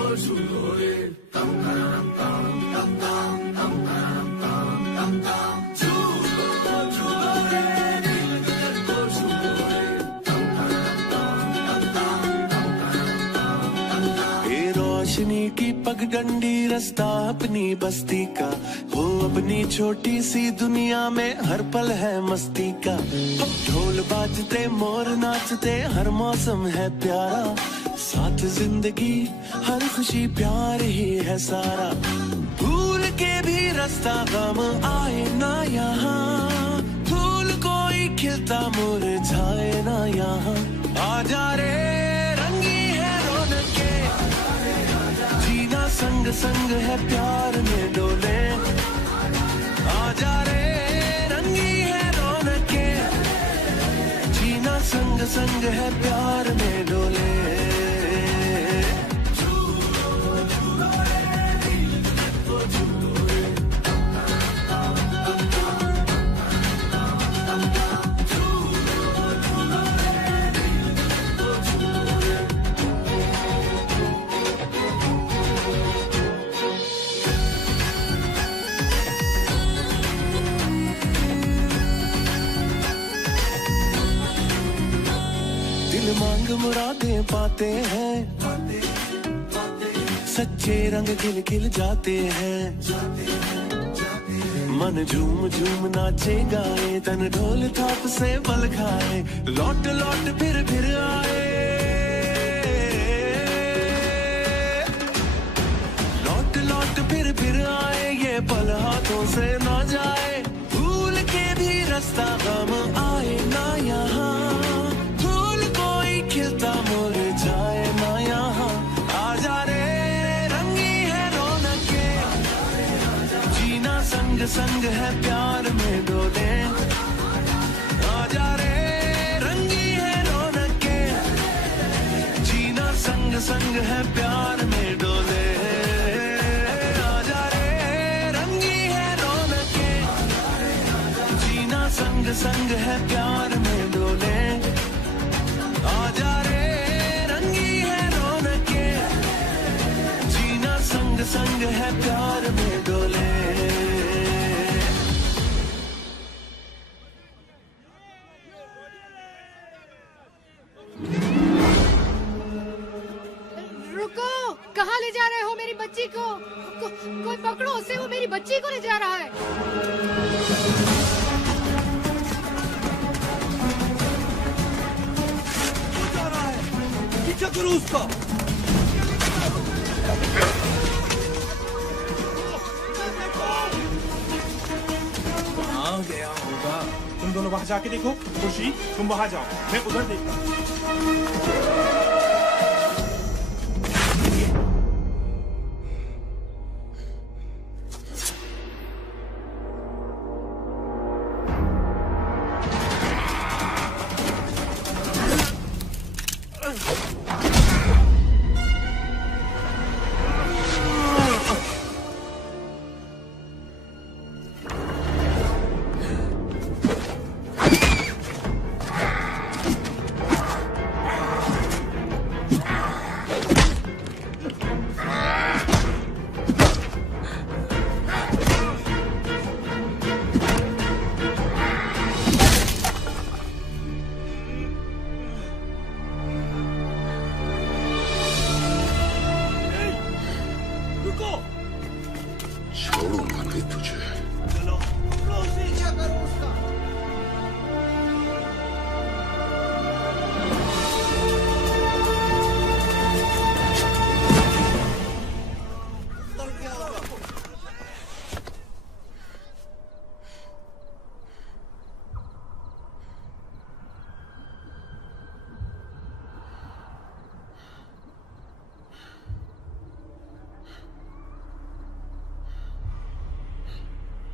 रोशनी की पगडंडी रास्ता अपनी बस्ती का हो, अपनी छोटी सी दुनिया में हर पल है मस्ती का। ढोल बाजते मोर नाचते हर मौसम है प्यारा, साथ जिंदगी हर खुशी प्यार ही है सारा। भूल के भी रास्ता गम आए ना यहाँ, फूल कोई खिलता मुरझाए ना यहाँ। आजा रे संग संग है प्यार में डोले, आजा रे रंगी है रौनके, जीना संग संग है प्यार में डोले। मांग मुरादें पाते हैं, सच्चे रंग खिल खिल जाते हैं। मन झूम झूम नाचे गाए, तन ढोल थाप से बल खाए, लौट लौट फिर आए, लौट लौट फिर आए। ये पल हाथों से ना जाए, भूल के भी रास्ता गम आए ना यहाँ, खिलता मुरझाए ना यहाँ। आजा रे रंगी है रौनके, जीना संग संग है प्यार में डोले। आजा रे रंगी है रौनके, जीना संग संग है प्यार में डोले। आजा रे रंगी है रौनके, जीना संग संग है प्यार में डोले। आजा रे रंगी है रौनके, जीना संग संग है प्यार में डोले। रुको, कहाँ ले जा रहे हो मेरी बच्ची को? कोई पकड़ो उसे, वो मेरी बच्ची को ले जा रहा है। पीछा करो उसका। कहाँ गया होगा? तुम दोनों वहां जाके देखो। खुशी तुम वहां जाओ, मैं उधर देखता हूँ।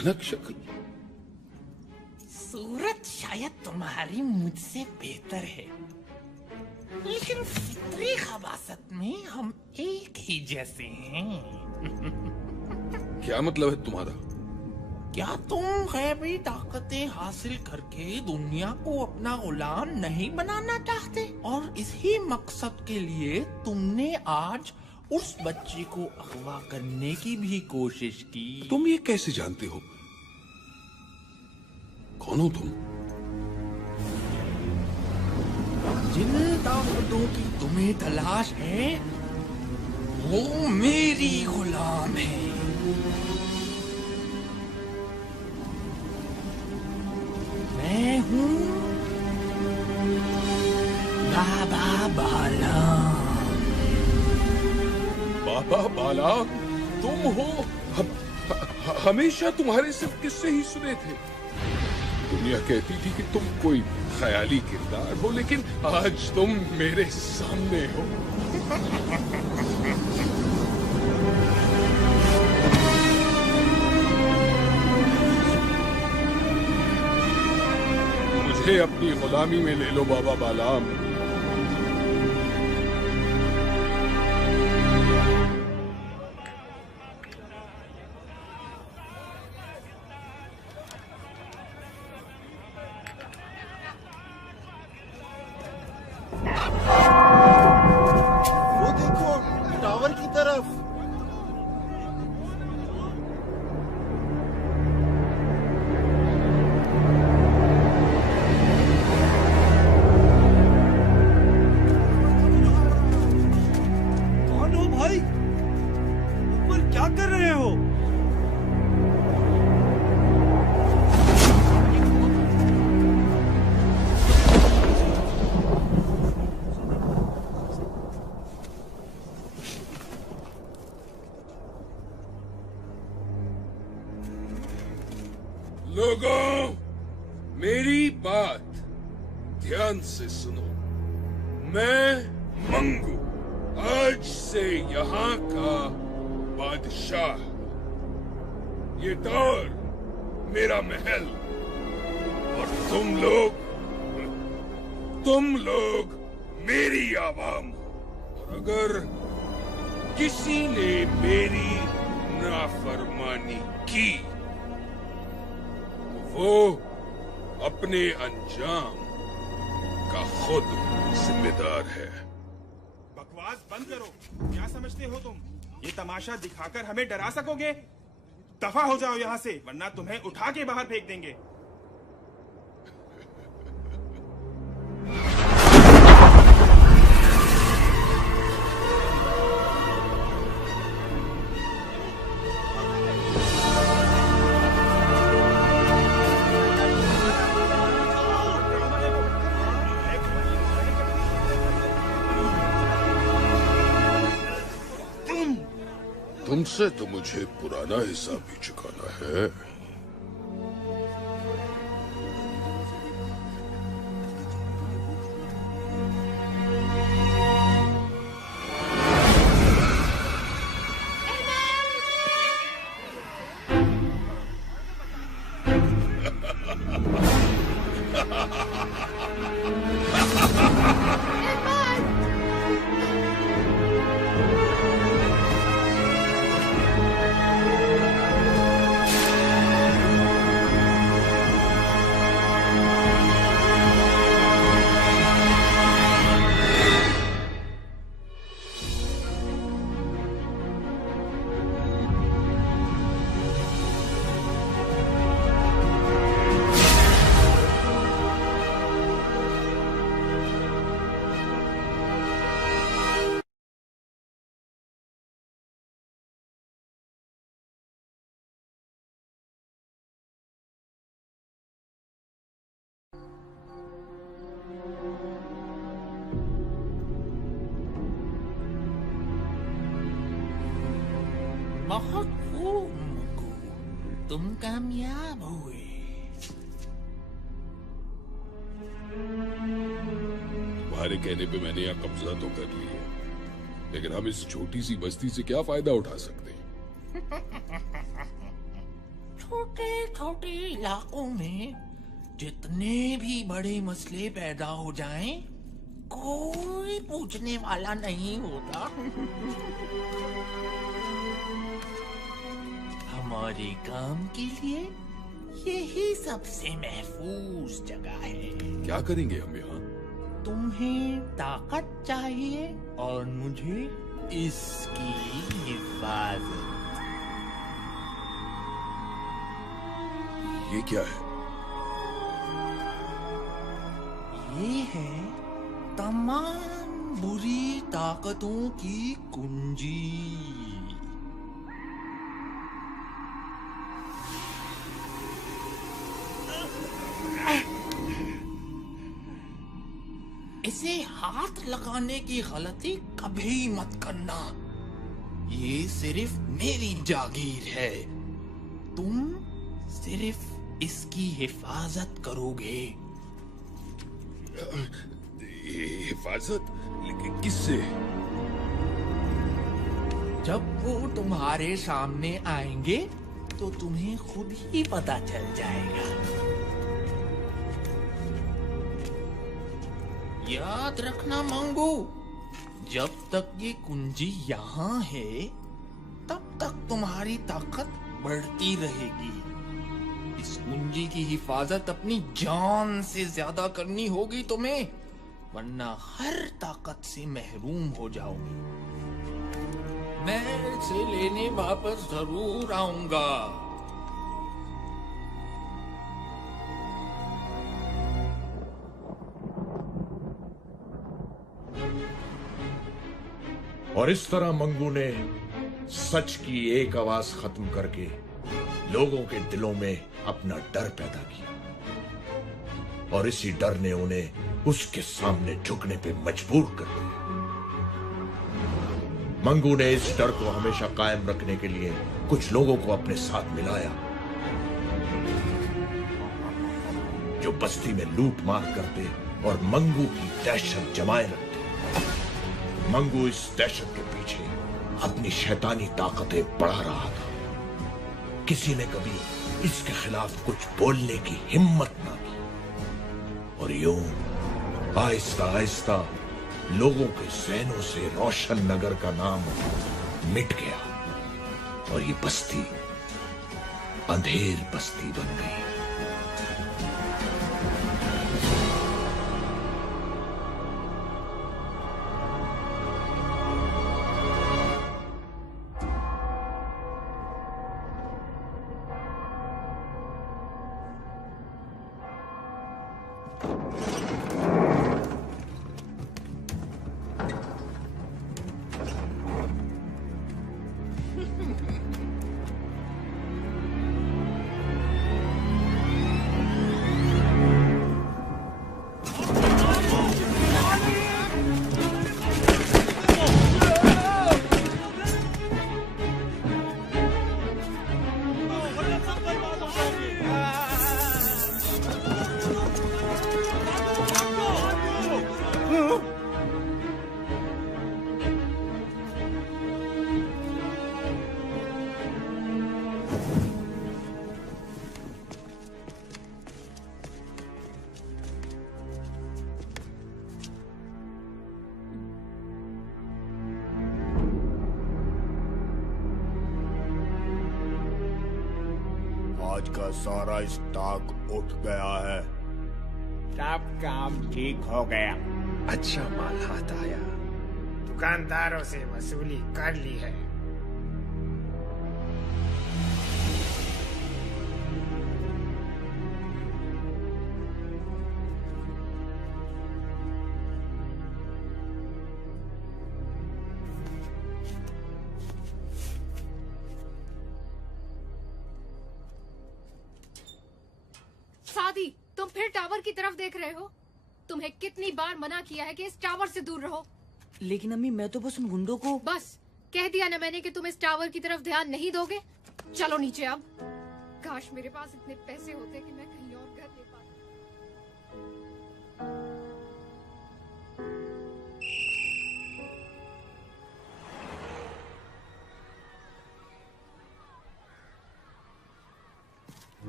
भयानक शक्ल। सूरत शायद तुम्हारी मुझसे बेहतर है, लेकिन फितरी खबासत में हम एक ही जैसे हैं। क्या मतलब है तुम्हारा? क्या तुम गैबी ताकतें हासिल करके दुनिया को अपना गुलाम नहीं बनाना चाहते? और इसी मकसद के लिए तुमने आज उस बच्ची को अगवा करने की भी कोशिश की। तुम ये कैसे जानते हो? कौन हो तुम? जिन ताकतों की तुम्हें तलाश है वो मेरी गुलाम है। मैं हूँ बाबा बालाम। बाबा बालाम तुम हो? हमेशा तुम्हारे सिर्फ किस्से ही सुने थे। दुनिया कहती थी कि तुम कोई ख्याली किरदार हो, लेकिन आज तुम मेरे सामने हो। मुझे अपनी गुलामी में ले लो बाबा बालाम। वो देखो टावर की तरफ। कौन हो भाई? ऊपर क्या कर रहे हो? लोगों, मेरी बात ध्यान से सुनो। मैं मंगू आज से यहाँ का बादशाह। ये टावर मेरा महल, और तुम लोग मेरी आवाम हो। और अगर किसी ने मेरी नाफरमानी की वो अपने अंजाम का खुद जिम्मेदार है। बकवास बंद करो। क्या समझते हो तुम? ये तमाशा दिखाकर हमें डरा सकोगे? दफा हो जाओ यहाँ से, वरना तुम्हें उठा के बाहर फेंक देंगे। तुमसे तो मुझे पुराना हिसाब भी चुकाना है। बहुत खूब मुकू, तुम कामयाब हुए। तुम्हारे कहने पे मैंने यहाँ कब्जा तो कर लिया, लेकिन हम इस छोटी सी बस्ती से क्या फायदा उठा सकते हैं? छोटे छोटे छोटे इलाकों में जितने भी बड़े मसले पैदा हो जाएं, कोई पूछने वाला नहीं होता। हमारे काम के लिए यही सबसे महफूज जगह है। क्या करेंगे हम यहाँ? तुम्हें ताकत चाहिए और मुझे इसकी हिफाजत। ये क्या है? ये है तमाम बुरी ताकतों की कुंजी। इसे हाथ लगाने की गलती कभी मत करना। ये सिर्फ मेरी जागीर है। तुम सिर्फ इसकी हिफाजत करोगे। हिफाजत? लेकिन किससे? जब वो तुम्हारे सामने आएंगे तो तुम्हें खुद ही पता चल जाएगा। याद रखना मंगू, जब तक ये कुंजी यहाँ है तब तक तुम्हारी ताकत बढ़ती रहेगी। इस कुंजी की हिफाजत अपनी जान से ज्यादा करनी होगी तुम्हें, वरना हर ताकत से महरूम हो जाओगे। मैं इसे लेने वापस जरूर आऊंगा। और इस तरह मंगू ने सच की एक आवाज खत्म करके लोगों के दिलों में अपना डर पैदा किया, और इसी डर ने उन्हें उसके सामने झुकने पे मजबूर कर दिया। मंगू ने इस डर को हमेशा कायम रखने के लिए कुछ लोगों को अपने साथ मिलाया, जो बस्ती में लूट मार करते और मंगू की दहशत जमाए रखते। मंगू इस दहशत के पीछे अपनी शैतानी ताकतें बढ़ा रहा था। किसी ने कभी इसके खिलाफ कुछ बोलने की हिम्मत ना की, और यूं आहिस्ता आहिस्ता लोगों के ज़हनों से रोशन नगर का नाम मिट गया, और ये बस्ती अंधेर बस्ती बन गई। आज का सारा स्टॉक उठ गया है। सब काम ठीक हो गया। अच्छा माल हाथ आया। दुकानदारों से वसूली कर ली है। सादी, तुम फिर टावर की तरफ देख रहे हो? तुम्हें कितनी बार मना किया है कि इस टावर से दूर रहो। लेकिन अम्मी, मैं तो बस उन गुंडों को। बस कह दिया ना मैंने कि तुम इस टावर की तरफ ध्यान नहीं दोगे। चलो नीचे अब। काश मेरे पास इतने पैसे होते कि मैं कहीं और घर ले पाता।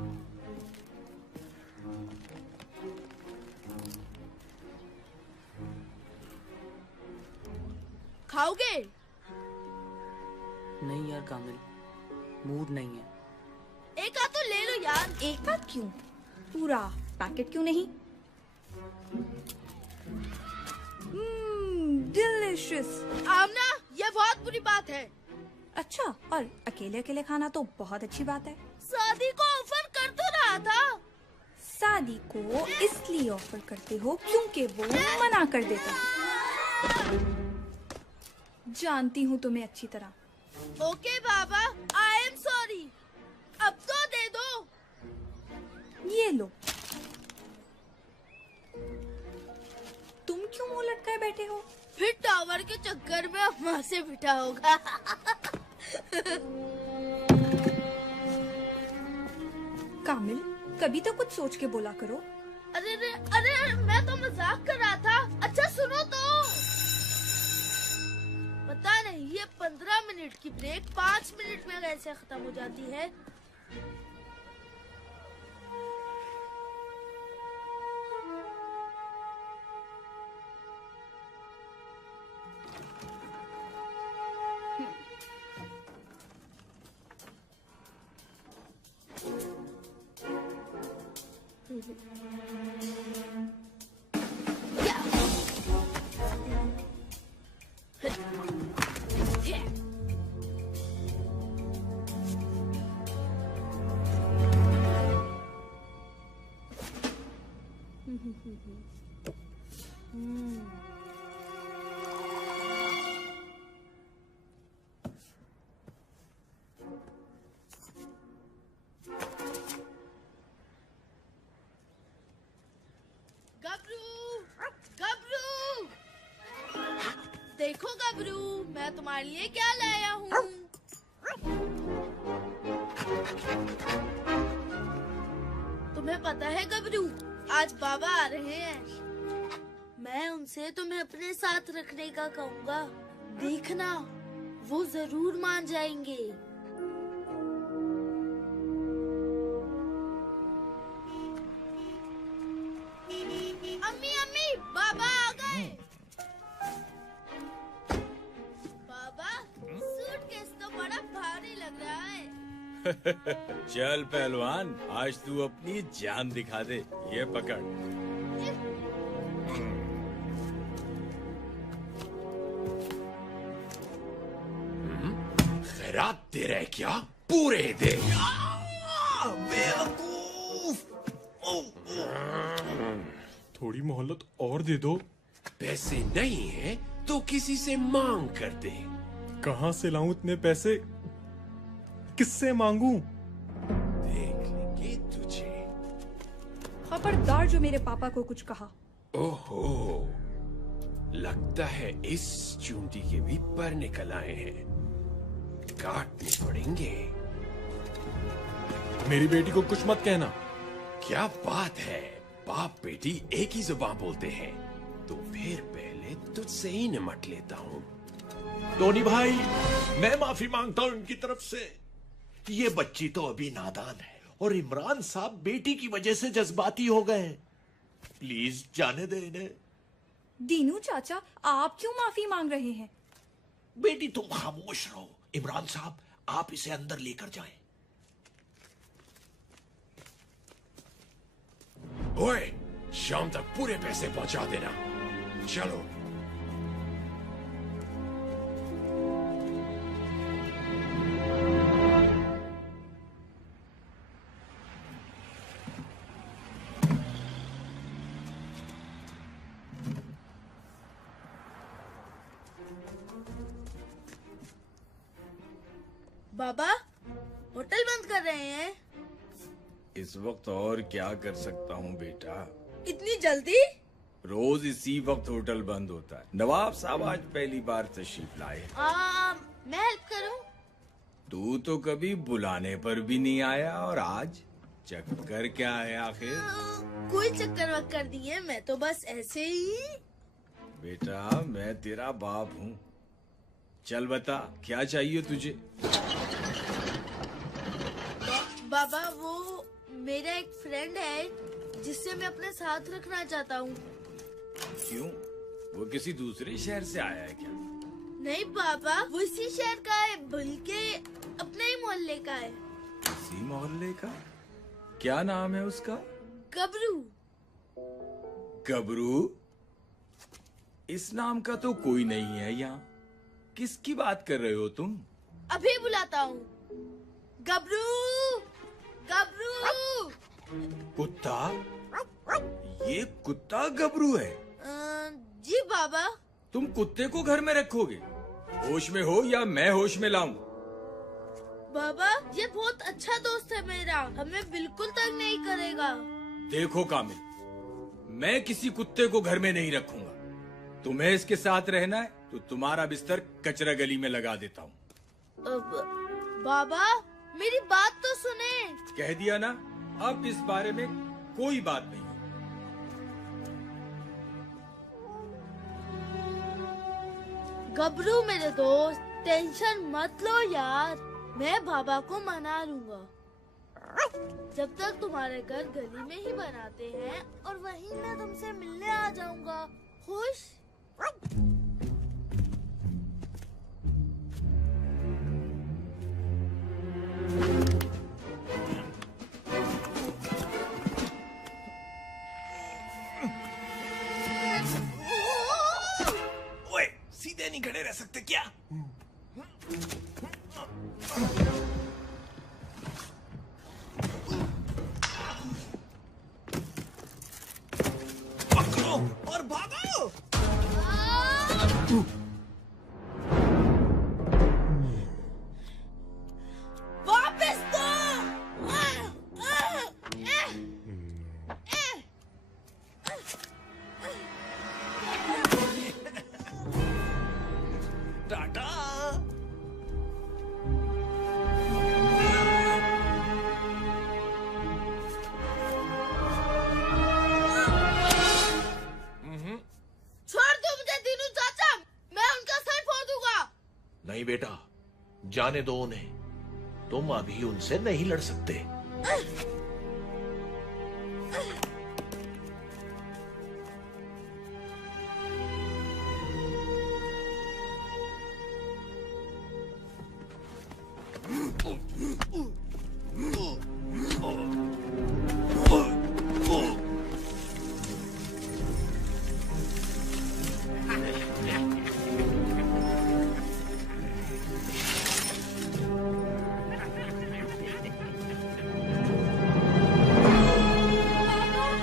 खाओगे? नहीं यार कामिल, मूड नहीं है। एक आध तो ले लो यार। एक आध क्यों, पूरा पैकेट क्यों नहीं? डिलिशियस। आमना, ये बहुत बुरी बात है। अच्छा, और अकेले अकेले खाना तो बहुत अच्छी बात है। शादी को ऑफर कर तो रहा था। शादी को इसलिए ऑफर करते हो क्योंकि वो मना कर देता है। जानती हूँ तुम्हें अच्छी तरह। Okay Baba, I am sorry. अब तो दे दो। ये लो। तुम क्यों मुंह लटकाए बैठे हो? फिर टावर के चक्कर में अम्मा से बिठा होगा। कामिल, कभी तो कुछ सोच के बोला करो। अरे अरे अरे, मैं तो मजाक कर रहा था। अच्छा सुनो तो। पता नहीं ये 15 मिनट की ब्रेक 5 मिनट में कैसे खत्म हो जाती है। देखो गबरू, मैं तुम्हारे लिए क्या लाया हूँ। तुम्हें पता है गबरू, आज बाबा आ रहे हैं। मैं उनसे तुम्हें अपने साथ रखने का कहूँगा। देखना, वो जरूर मान जाएंगे। अम्मी अम्मी, बाबा आ गए। सूटकेस तो बड़ा भारी लग रहा है। चल पहलवान, आज तू अपनी जान दिखा दे। ये पकड़। खैरात दे रहे क्या? पूरे दे। बेवकूफ। थोड़ी मोहलत और दे दो। पैसे नहीं है तो किसी से मांग कर दे। कहाँ से लाऊं इतने पैसे? किससे मांगू? देख लेंगे तुझे। खबरदार जो मेरे पापा को कुछ कहा। ओहो, लगता है इस चूंटी के भी पर निकल आए हैं। काटने पड़ेंगे। मेरी बेटी को कुछ मत कहना। क्या बात है, बाप बेटी एक ही जुबान बोलते हैं। तो फिर पहले तुझसे ही निमट लेता हूँ। टोनी भाई, मैं माफी मांगता हूँ इनकी तरफ से। ये बच्ची तो अभी नादान है और इमरान साहब बेटी की वजह से जज्बाती हो गए। प्लीज जाने दे इन्हें। दीनू चाचा, आप क्यों माफी मांग रहे हैं? बेटी तुम खामोश रहो। इमरान साहब, आप इसे अंदर लेकर जाएं। ओए, शाम तक पूरे पैसे पहुंचा देना। चलो। बाबा, होटल बंद कर रहे हैं। इस वक्त और क्या कर सकता हूँ बेटा? इतनी जल्दी? रोज इसी वक्त होटल बंद होता है। नवाब साहब आज पहली बार तशरीफ लाए। मैं हेल्प करूं? तू तो कभी बुलाने पर भी नहीं आया, और आज चक्कर क्या है आखिर? कोई चक्कर वक्कर नहीं है, मैं तो बस ऐसे ही। बेटा, मैं तेरा बाप हूँ। चल बता, क्या चाहिए तुझे? बाबा, वो मेरा एक फ्रेंड है जिससे मैं अपने साथ रखना चाहता हूँ। क्यों? वो किसी दूसरे शहर से आया है क्या? नहीं पापा, वो इसी शहर का है, बल्कि अपने ही मोहल्ले का है। इसी मोहल्ले का? क्या नाम है उसका? गबरू। गबरू? इस नाम का तो कोई नहीं है यहाँ। किसकी बात कर रहे हो तुम? अभी बुलाता हूँ। गबरू, गबरू। कुत्ता? ये कुत्ता गबरू है? जी बाबा। तुम कुत्ते को घर में रखोगे? होश में हो या मैं होश में लाऊं? बाबा, ये बहुत अच्छा दोस्त है मेरा, हमें बिल्कुल तंग नहीं करेगा। देखो कामिल, मैं किसी कुत्ते को घर में नहीं रखूंगा। तुम्हें इसके साथ रहना है तो तुम्हारा बिस्तर कचरा गली में लगा देता हूँ। बाबा, मेरी बात तो सुने। कह दिया ना, अब इस बारे में कोई बात नहीं। गबरू मेरे दोस्त, टेंशन मत लो यार, मैं बाबा को मना लूंगा। जब तक तुम्हारे घर गली में ही बनाते हैं और वहीं मैं तुमसे मिलने आ जाऊंगा। खुश? ओए, सीधे नहीं खड़े रह सकते क्या? पकड़ो और भागो। वापस दो। टाटा। छोड़ दो मुझे दीनू चाचा, मैं उनका सर फोड़ूंगा। नहीं बेटा, जाने दो उन्हें। तुम अभी उनसे नहीं लड़ सकते।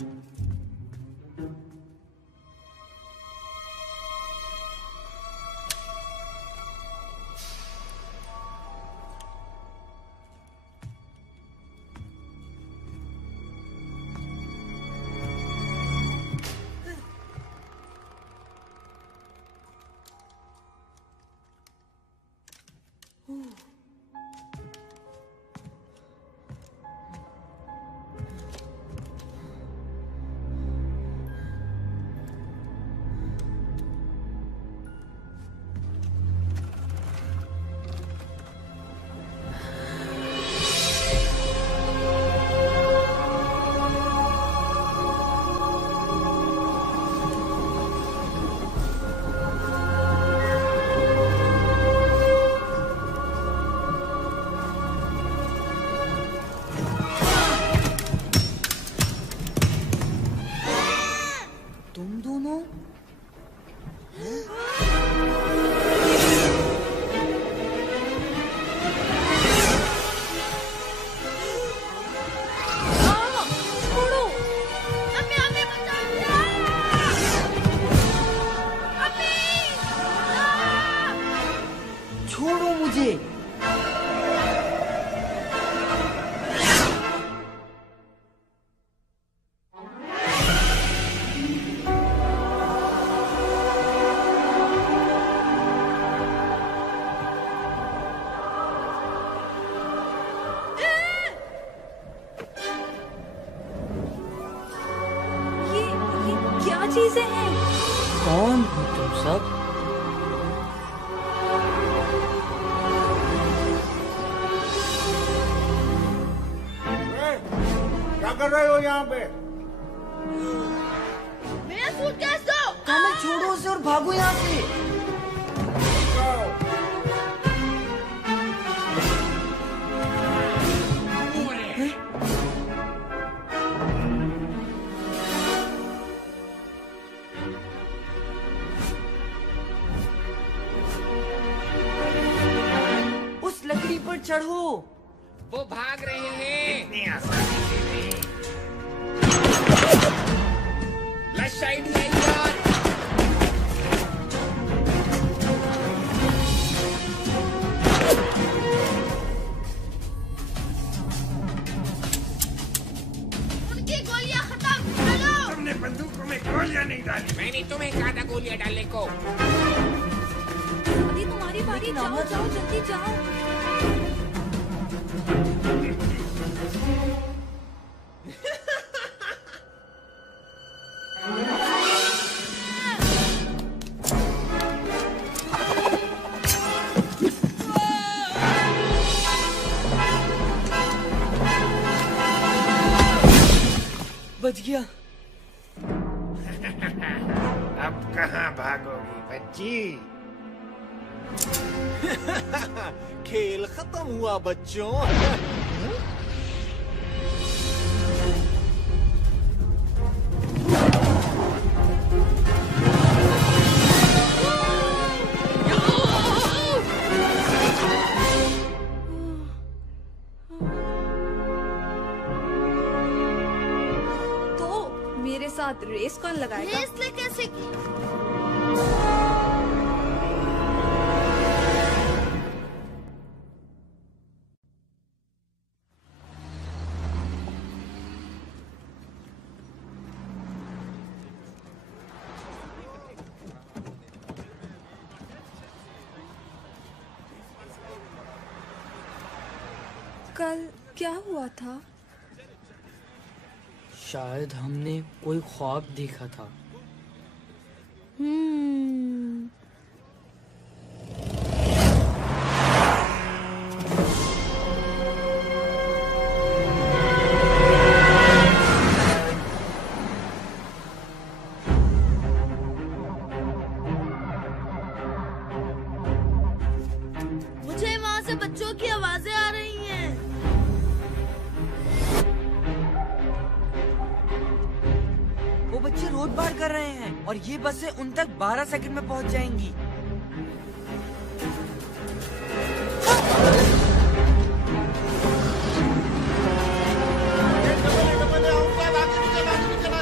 चीजें हैं? कौन हो तुम सब? क्या कर रहे हो यहाँ पे? मेरा सूटकेस दो। कमल छोड़ो उसे और भागो यहाँ से। उस लकड़ी पर चढ़ो। वो भाग रहे हैं। इतनी आसानी से नहीं। लेट्स आइडिया यार। उनकी गोलियां खत्म। चलो। तुमने बंदूकों में गोलियां नहीं डाली। मैंने तुम्हें कहा था गोलियां डालने को। अभी तुम्हारी बारी, जाओ जाओ जल्दी जाओ। बच गया। अब कहाँ भागोगी बच्ची? खेल खत्म हुआ बच्चों। मेरे साथ रेस कौन लगाएगा? रेस ले कैसे की? कल क्या हुआ था? शायद हमने कोई ख्वाब देखा था। मुझे वहाँ से बच्चों की आवाजें आ रही हैं। वो बच्चे रोड पार कर रहे हैं और ये बसें उन तक 12 सेकंड में पहुंच जाएंगी।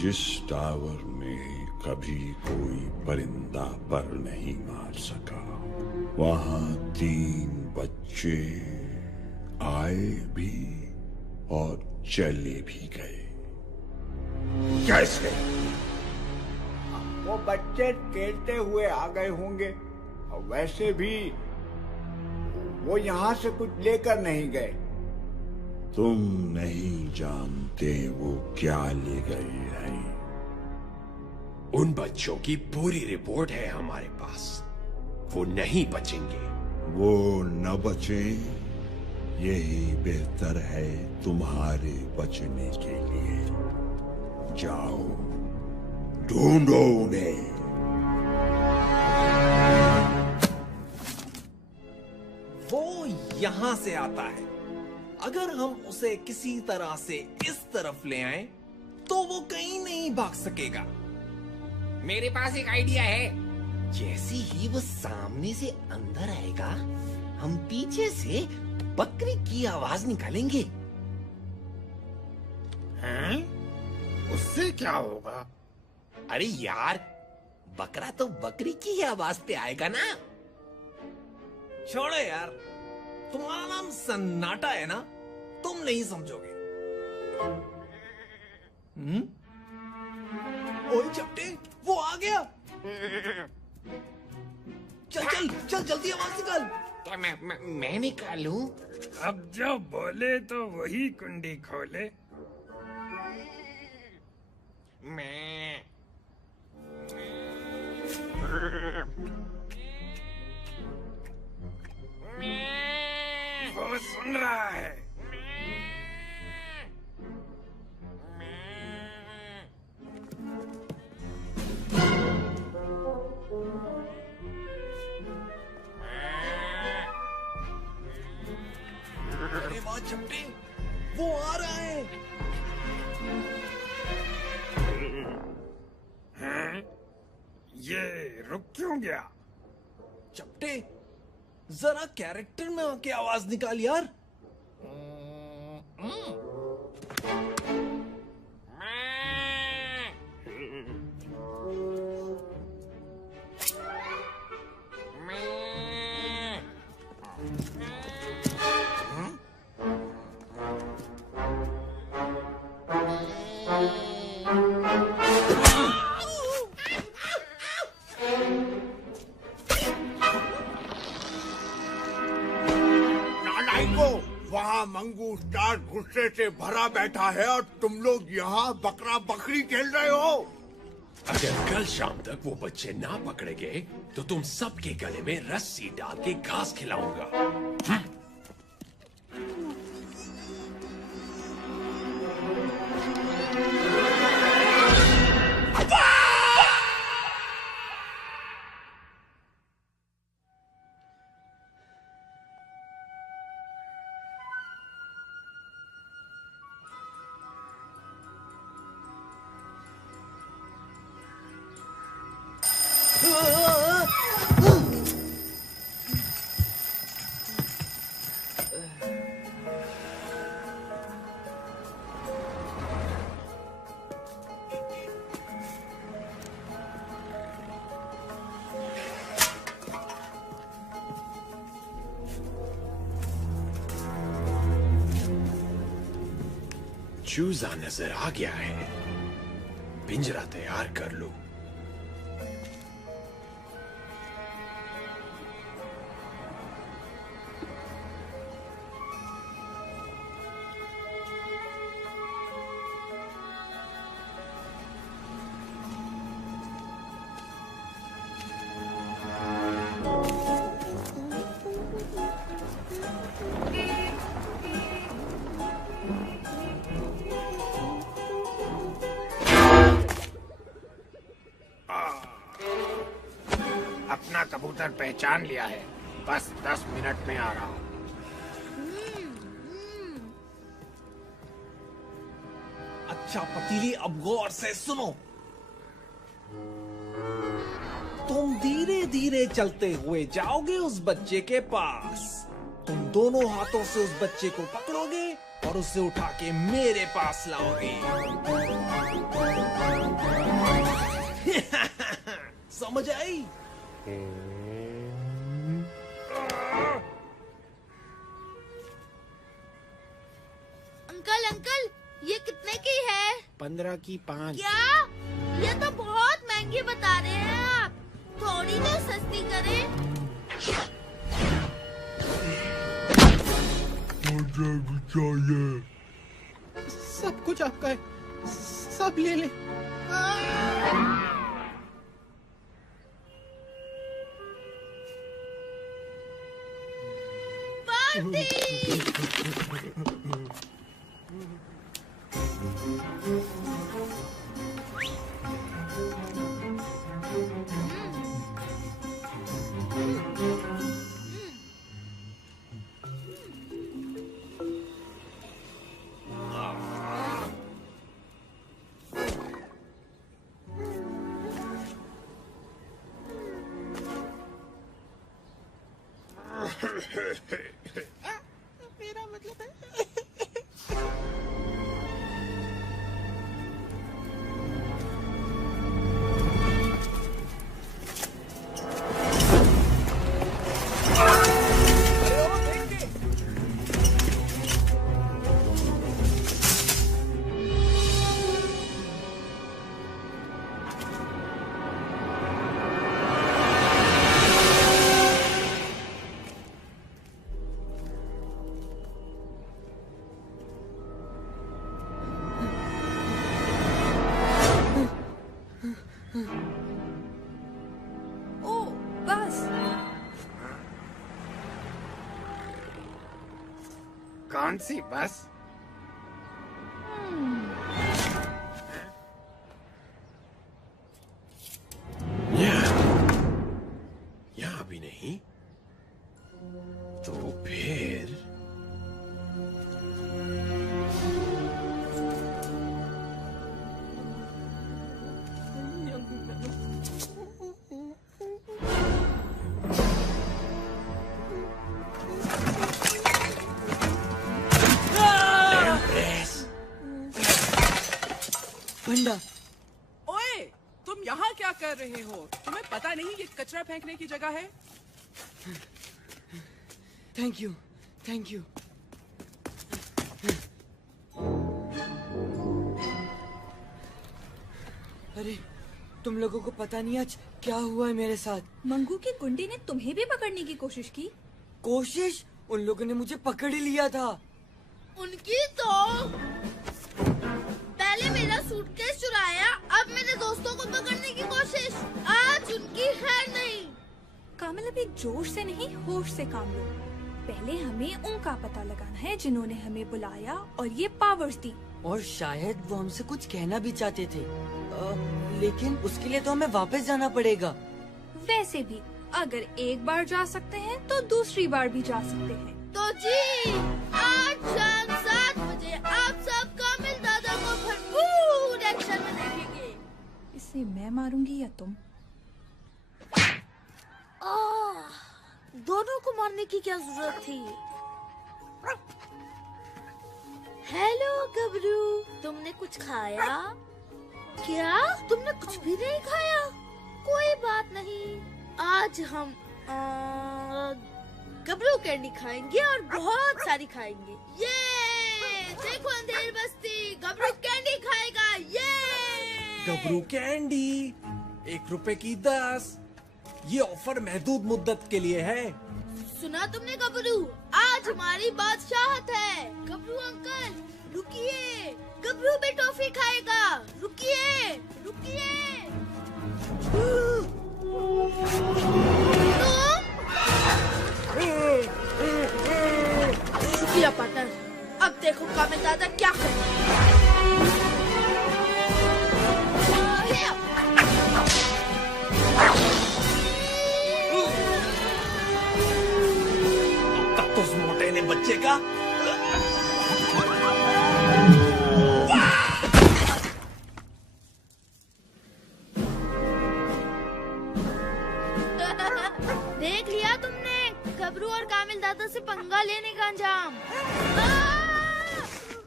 जिस टावर में कभी कोई परिंदा पर नहीं मार सका, वहां 3 बच्चे आए भी और चले भी गए। कैसे? वो बच्चे खेलते हुए आ गए होंगे, और वैसे भी वो यहाँ से कुछ लेकर नहीं गए। तुम नहीं जानते वो क्या ले गए हैं। उन बच्चों की पूरी रिपोर्ट है हमारे पास। वो नहीं बचेंगे। वो न बचे, यही बेहतर है तुम्हारे बचने के लिए। जाओ, ढूंढो उन्हें। वो यहाँ से आता है। अगर हम उसे किसी तरह से इस तरफ ले आए तो वो कहीं नहीं भाग सकेगा। मेरे पास एक आइडिया है। जैसे ही वो सामने से अंदर आएगा, हम पीछे से बकरी की आवाज निकालेंगे। हैं? उससे क्या होगा? अरे यार, बकरा तो बकरी की ही आवाज पे आएगा ना। छोड़ो यार, तुम्हारा नाम सन्नाटा है ना, तुम नहीं समझोगे। ओए चपटे, वो आ गया। चल चल चल, जल्दी आवाज निकाल। क्या मैं निकालूं? अब जो बोले तो वही कुंडी खोले। वो सुन रहा है। अरे वाह चपटे, वो आ रहा है। हैं? ये रुक क्यों गया? चपटे, जरा कैरेक्टर में आके आवाज निकाल यार। वहाँ मंगू स्टार गुस्से से भरा बैठा है और तुम लोग यहाँ बकरा बकरी खेल रहे हो। अगर कल शाम तक वो बच्चे ना पकड़े गए तो तुम सबके गले में रस्सी डाल के घास खिलाऊंगा। चूजा नजर आ गया है। पिंजरा तैयार कर लो। अपना कबूतर पहचान लिया है। बस 10 मिनट में आ रहा हूँ। अच्छा पतीली, अब गौर से सुनो। तुम धीरे धीरे चलते हुए जाओगे उस बच्चे के पास। तुम दोनों हाथों से उस बच्चे को पकड़ोगे और उसे उठा के मेरे पास लाओगे। समझ आई? अंकल अंकल, ये कितने की है? 15 की 5। क्या? ये तो बहुत महंगी बता रहे हैं आप। थोड़ी तो सस्ती करें। मुझे भी चाहिए। सब कुछ आपका है, सब ले ले। मेरा मतलब है कौन सी बस? यहाँ भी नहीं तो फिर बंडा, ओए, तुम यहाँ क्या कर रहे हो? तुम्हें पता नहीं ये कचरा फेंकने की जगह है? Thank you, thank you. अरे, तुम लोगों को पता नहीं आज क्या हुआ है मेरे साथ। मंगू की गुंडी ने तुम्हें भी पकड़ने की कोशिश की। कोशिश? उन लोगों ने मुझे पकड़ ही लिया था। उनकी तो पहले मेरा सूटकेस चुराया, अब मेरे दोस्तों को पकड़ने की कोशिश। आज उनकी खैर नहीं। कामिल, अभी जोश से नहीं होश से काम लो। पहले हमें उनका पता लगाना है जिन्होंने हमें बुलाया और ये पावर्स दी। और शायद वो हमसे कुछ कहना भी चाहते थे, लेकिन उसके लिए तो हमें वापस जाना पड़ेगा। वैसे भी अगर एक बार जा सकते हैं तो दूसरी बार भी जा सकते हैं। तो जी, आज शाम 7 बजे आप सब कामिल दादा को भरपूर एक्शन में देखेंगे। इसे मैं मारूंगी या तुम? दोनों को मारने की क्या जरूरत थी? हेलो गबरू, तुमने कुछ खाया? क्या? तुमने कुछ भी नहीं खाया? कोई बात नहीं, आज हम गबरू कैंडी खाएंगे और बहुत सारी खाएंगे। ये देखो अंधेर बस्ती, गबरू कैंडी खाएगा। ये गबरू कैंडी 1 रुपए की 10। ये ऑफर महदूद मुद्दत के लिए है। सुना तुमने गबरू? आज हमारी बादशाहत है। गबरू अंकल रुकिए, गबरू भी टॉफी खाएगा। रुकिए रुकिए। शुक्रिया पार्टनर। अब देखो कामिल दादा क्या करें। तब तो उस मोटे ने बच्चे का देख लिया तुमने गबरू और कामिल दादा से पंगा लेने का अंजाम।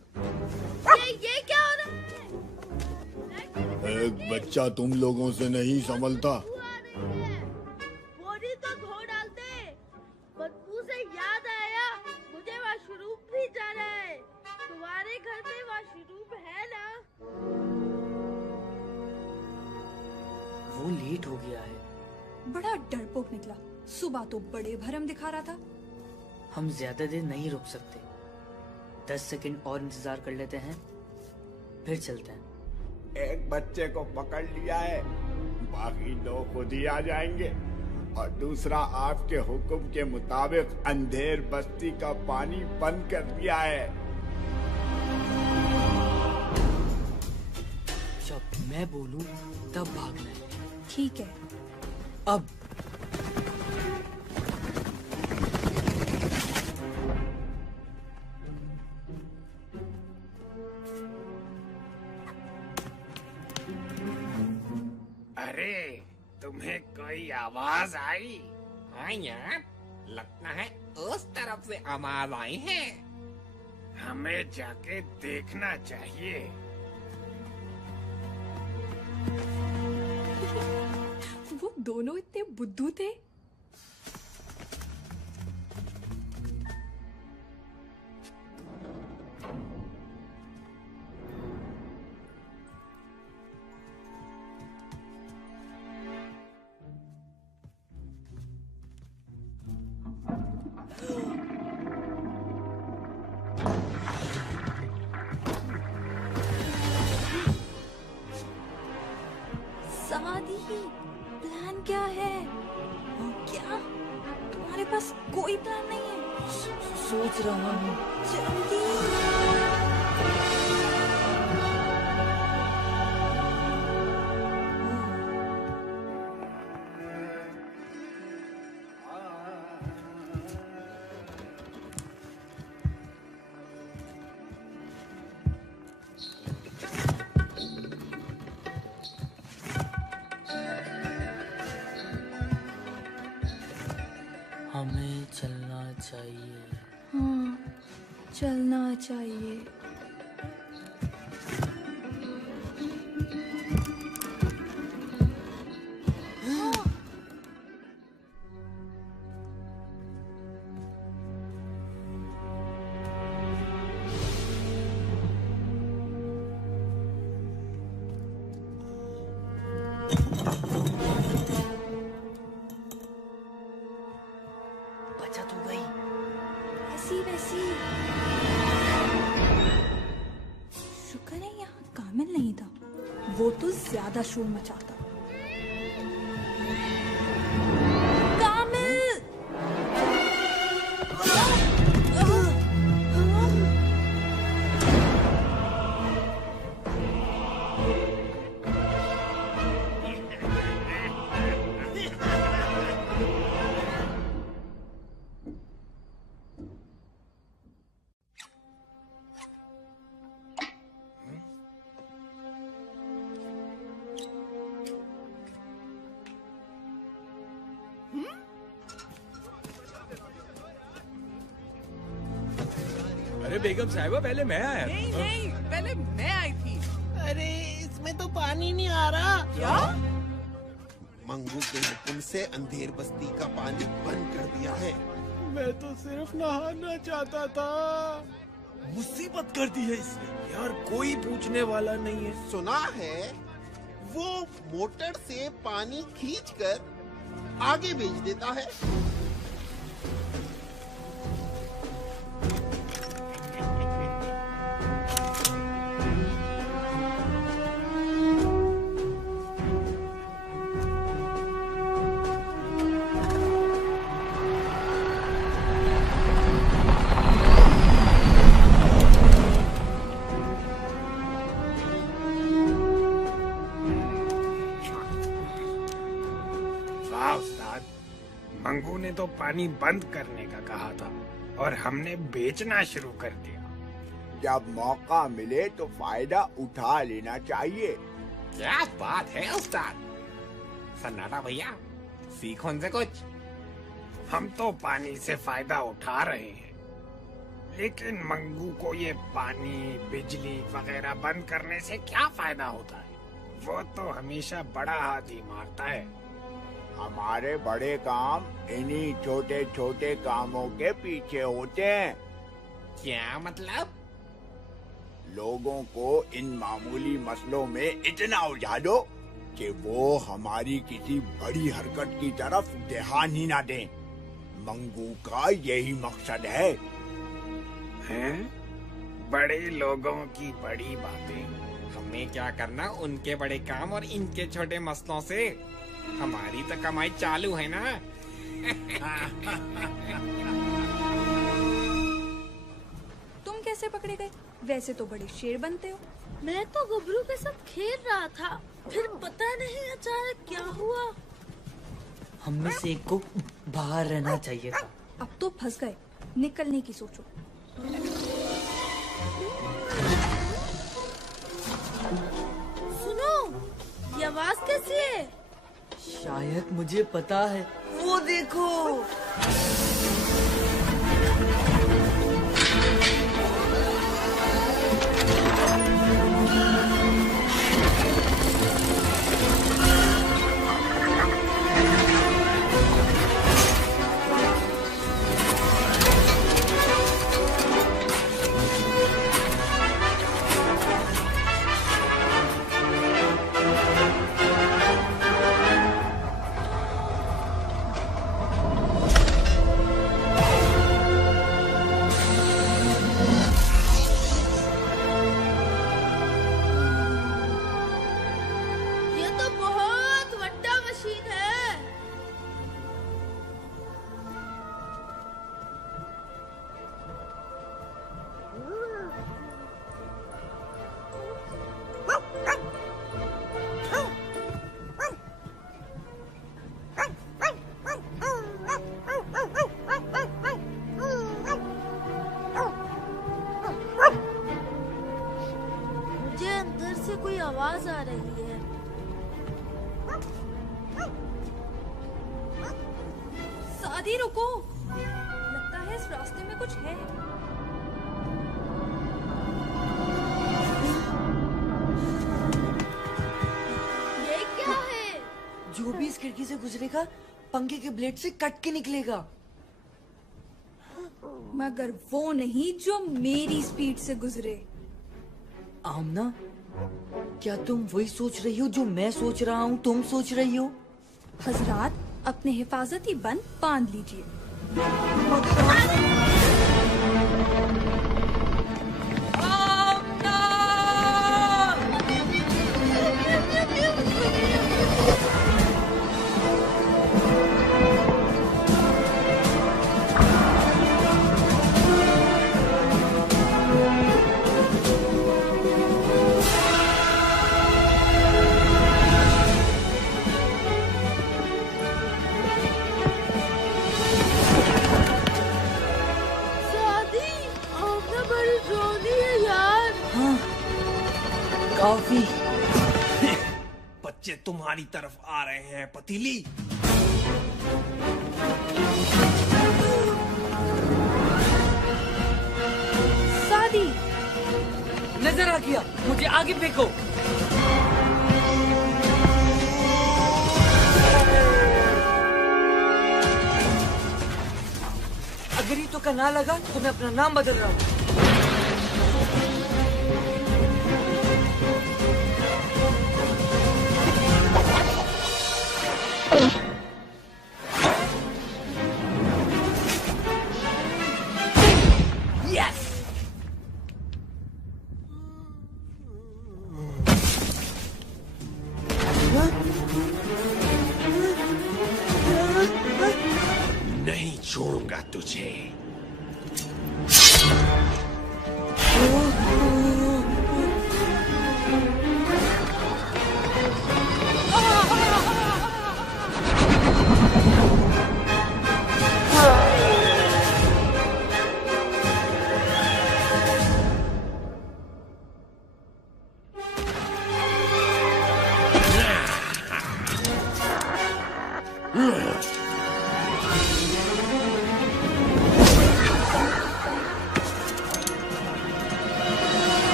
ये क्या हो रहा है? एक बच्चा तुम लोगों से नहीं संभलता। बोरी तो धो डालते। बदबू से याद आया, मुझे वॉशरूम भी जाना है। तुम्हारे घर में वॉशरूम है ना? वो लेट हो गया है। बड़ा डरपोक निकला। सुबह तो बड़े भरम दिखा रहा था। हम ज्यादा देर नहीं रुक सकते। 10 सेकंड और इंतजार कर लेते हैं, फिर चलते हैं। एक बच्चे को पकड़ लिया है, बाकी 2 खुद ही आ जाएंगे। और दूसरा आपके हुक्म के मुताबिक अंधेर बस्ती का पानी बंद कर दिया है। जब मैं बोलूं तब भागना है। ठीक है। अब अरे तुम्हें कोई आवाज आई? हाँ यार, लगता है उस तरफ से आवाज आई है। हमें जाके देखना चाहिए। वो दोनों इतने बुद्धू थे। समाधि, प्लान क्या है? क्या तुम्हारे पास कोई प्लान नहीं है? सोच रहा हूँ। जल्दी। हमें चलना चाहिए। हाँ, चलना चाहिए। बचा तो गई। वैसी वैसी। शुक्र है यहाँ कामिल नहीं था, वो तो ज्यादा शोर मचाता। कामिल! अरे बेगम साहिबा, पहले मैं आया। नहीं नहीं, पहले मैं आई थी। अरे इसमें तो पानी नहीं आ रहा। क्या? मंगू के हुक्म से अंधेर बस्ती का पानी बंद कर दिया है। मैं तो सिर्फ नहाना चाहता था। मुसीबत कर दी है इसने। यार कोई पूछने वाला नहीं है। सुना है वो मोटर से पानी खींचकर आगे भेज देता है। मंगू ने तो पानी बंद करने का कहा था और हमने बेचना शुरू कर दिया। जब मौका मिले तो फायदा उठा लेना चाहिए। क्या बात है उस्ताद। सन्नाटा भैया, सीखो उनसे कुछ। हम तो पानी से फायदा उठा रहे हैं, लेकिन मंगू को ये पानी बिजली वगैरह बंद करने से क्या फायदा होता है? वो तो हमेशा बड़ा हाथ ही मारता है। हमारे बड़े काम इन्हीं छोटे छोटे कामों के पीछे होते हैं। क्या मतलब? लोगों को इन मामूली मसलों में इतना उलझा दो कि वो हमारी किसी बड़ी हरकत की तरफ ध्यान ही ना दें। मंगू का यही मकसद है। हैं? बड़े लोगों की बड़ी बातें। हमें क्या करना उनके बड़े काम और इनके छोटे मसलों से? हमारी तो कमाई चालू है ना। तुम कैसे पकड़े गए? वैसे तो बड़े शेर बनते हो। मैं तो गबरू के साथ खेल रहा था, फिर पता नहीं अचानक क्या हुआ। हम में से एक को बाहर रहना चाहिए था। अब तो फंस गए, निकलने की सोचो। सुनो, ये आवाज कैसी है? शायद मुझे पता है। वो देखो। कोई आवाज आ रही है। सादी रुको, लगता है इस रास्ते में कुछ है। ये क्या है? जो भी इस खिड़की से गुजरेगा पंखे के ब्लेड से कट के निकलेगा। मगर वो नहीं जो मेरी स्पीड से गुजरे। आमना, क्या तुम वही सोच रही हो जो मैं सोच रहा हूँ तुम सोच रही हो? हजरात, अपने हिफाजती बंद बांध लीजिए। काफी। बच्चे तुम्हारी तरफ आ रहे हैं पतीली। सादी, नजर आ गया, मुझे आगे फेंको। अगर ये तो का ना लगा तो मैं अपना नाम बदल रहा हूँ। नहीं छोड़ूंगा तुझे।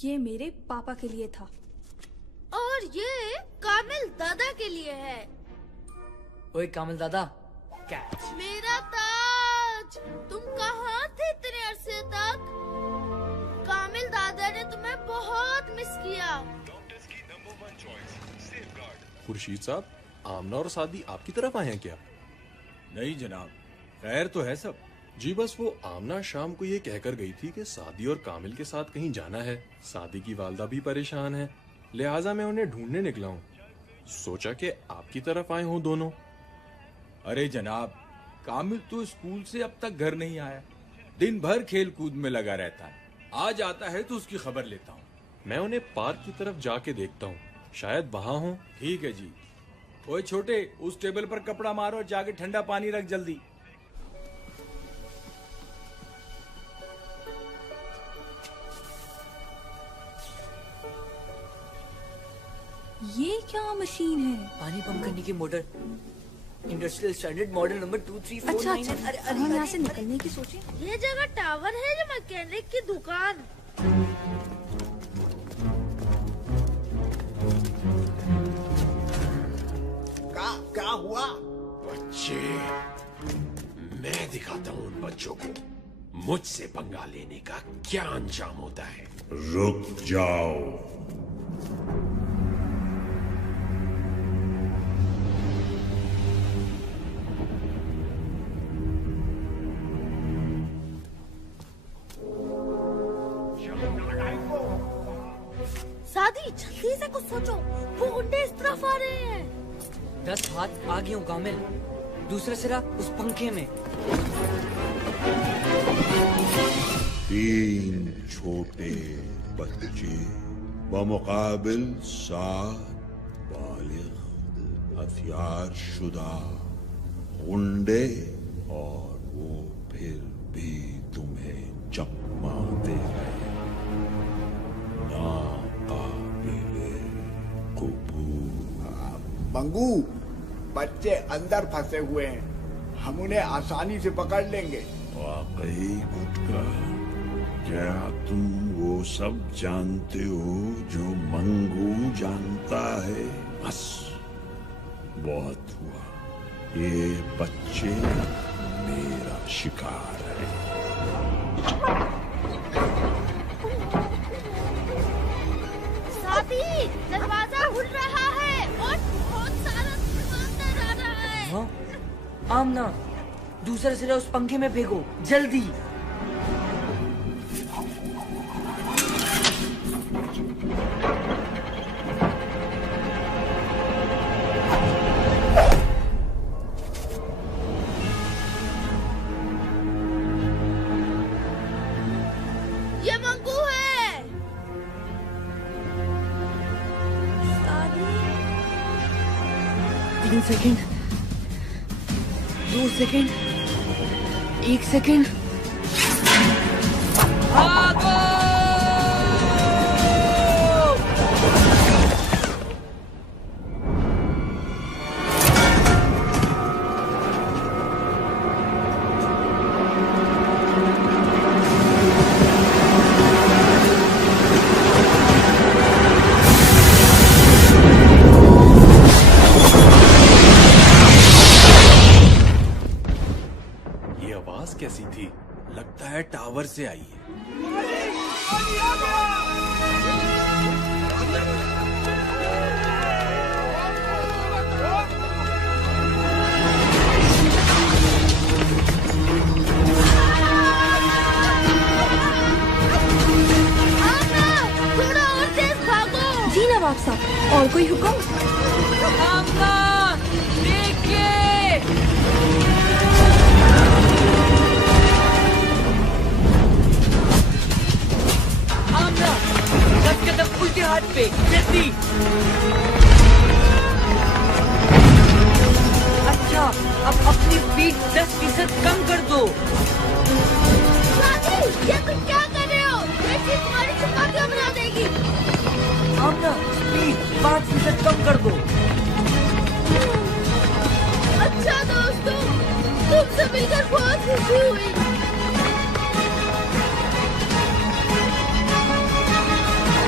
ये मेरे पापा के लिए था। और ये कामिल दादा के लिए है। ओए कामिल दादा, कैच। मेरा ताज, तुम कहाँ थे इतने अरसे तक? कामिल दादा ने तुम्हें बहुत मिस किया। खुर्शीद साहब, आमना और सादी आपकी तरफ आए हैं क्या? नहीं जनाब, खैर तो है सब। जी बस वो आमना शाम को ये कहकर गई थी कि सादी और कामिल के साथ कहीं जाना है। सादी की वालदा भी परेशान है, लिहाजा मैं उन्हें ढूंढने निकला हूँ। सोचा कि आपकी तरफ आए हों दोनों। अरे जनाब, कामिल तो स्कूल से अब तक घर नहीं आया। दिन भर खेल कूद में लगा रहता है। आज आता है तो उसकी खबर लेता हूँ। मैं उन्हें पार्क की तरफ जाके देखता हूँ, शायद वहां हो। ठीक है जी। ओए छोटे, उस टेबल पर कपड़ा मारो और जाके ठंडा पानी रख जल्दी। ये क्या मशीन है? पानी पंप करने की motor. Industrial standard model number 2349। अच्छा, अरे हम यहाँ से निकलने की सोचे। ये जगह टावर है या मैकेनिक की दुकान? क्या हुआ? बच्चे, मैं दिखाता हूँ उन बच्चों को मुझसे पंगा लेने का क्या अंजाम होता है। रुक जाओ। सादी, जल्दी से कुछ सोचो, वो गुंडे इस तरफ आ रहे हैं। 10 हाथ आगे हूँ कामिल, दूसरा सिरा उस पंखे में। 3 छोटे बच्चे बमुकाबिल 7 बालिग हथियार शुदा गुंडे, और वो फिर भी तुम्हें चकमा दे रहे। मंगू, बच्चे अंदर फंसे हुए हैं, हम उन्हें आसानी से पकड़ लेंगे। वाकई गुटका, क्या तुम वो सब जानते हो जो मंगू जानता है? बस बहुत हुआ, ये बच्चे मेरा शिकार है। साथी, दरवाजा खुल रहा है और बहुत सारा अंदर आ रहा है। हाँ? आमना, दूसरा सिरा उस पंखे में फेंको, जल्दी। ये मंगू है। 3 सेकंड, 2 सेकंड, 1 सेकंड। भागो! ये आवाज कैसी थी? लगता है टावर से आई है। थोड़ा और तेज भागो। जी नवाब साहब, और कोई हुक्म? आमना, देखिए! आमना, 10 कदम उल्टे हाथ पे, जल्दी! अच्छा, अब अपनी स्पीड 10% कम कर दो। साथी, ये तुम क्या कर रहे हो? ये चीज तुम्हारी चपातियां बना देगी। आमना, स्पीड 5% कम कर दो। अच्छा दोस्तों, तुमसे मिलकर बहुत खुशी हुई।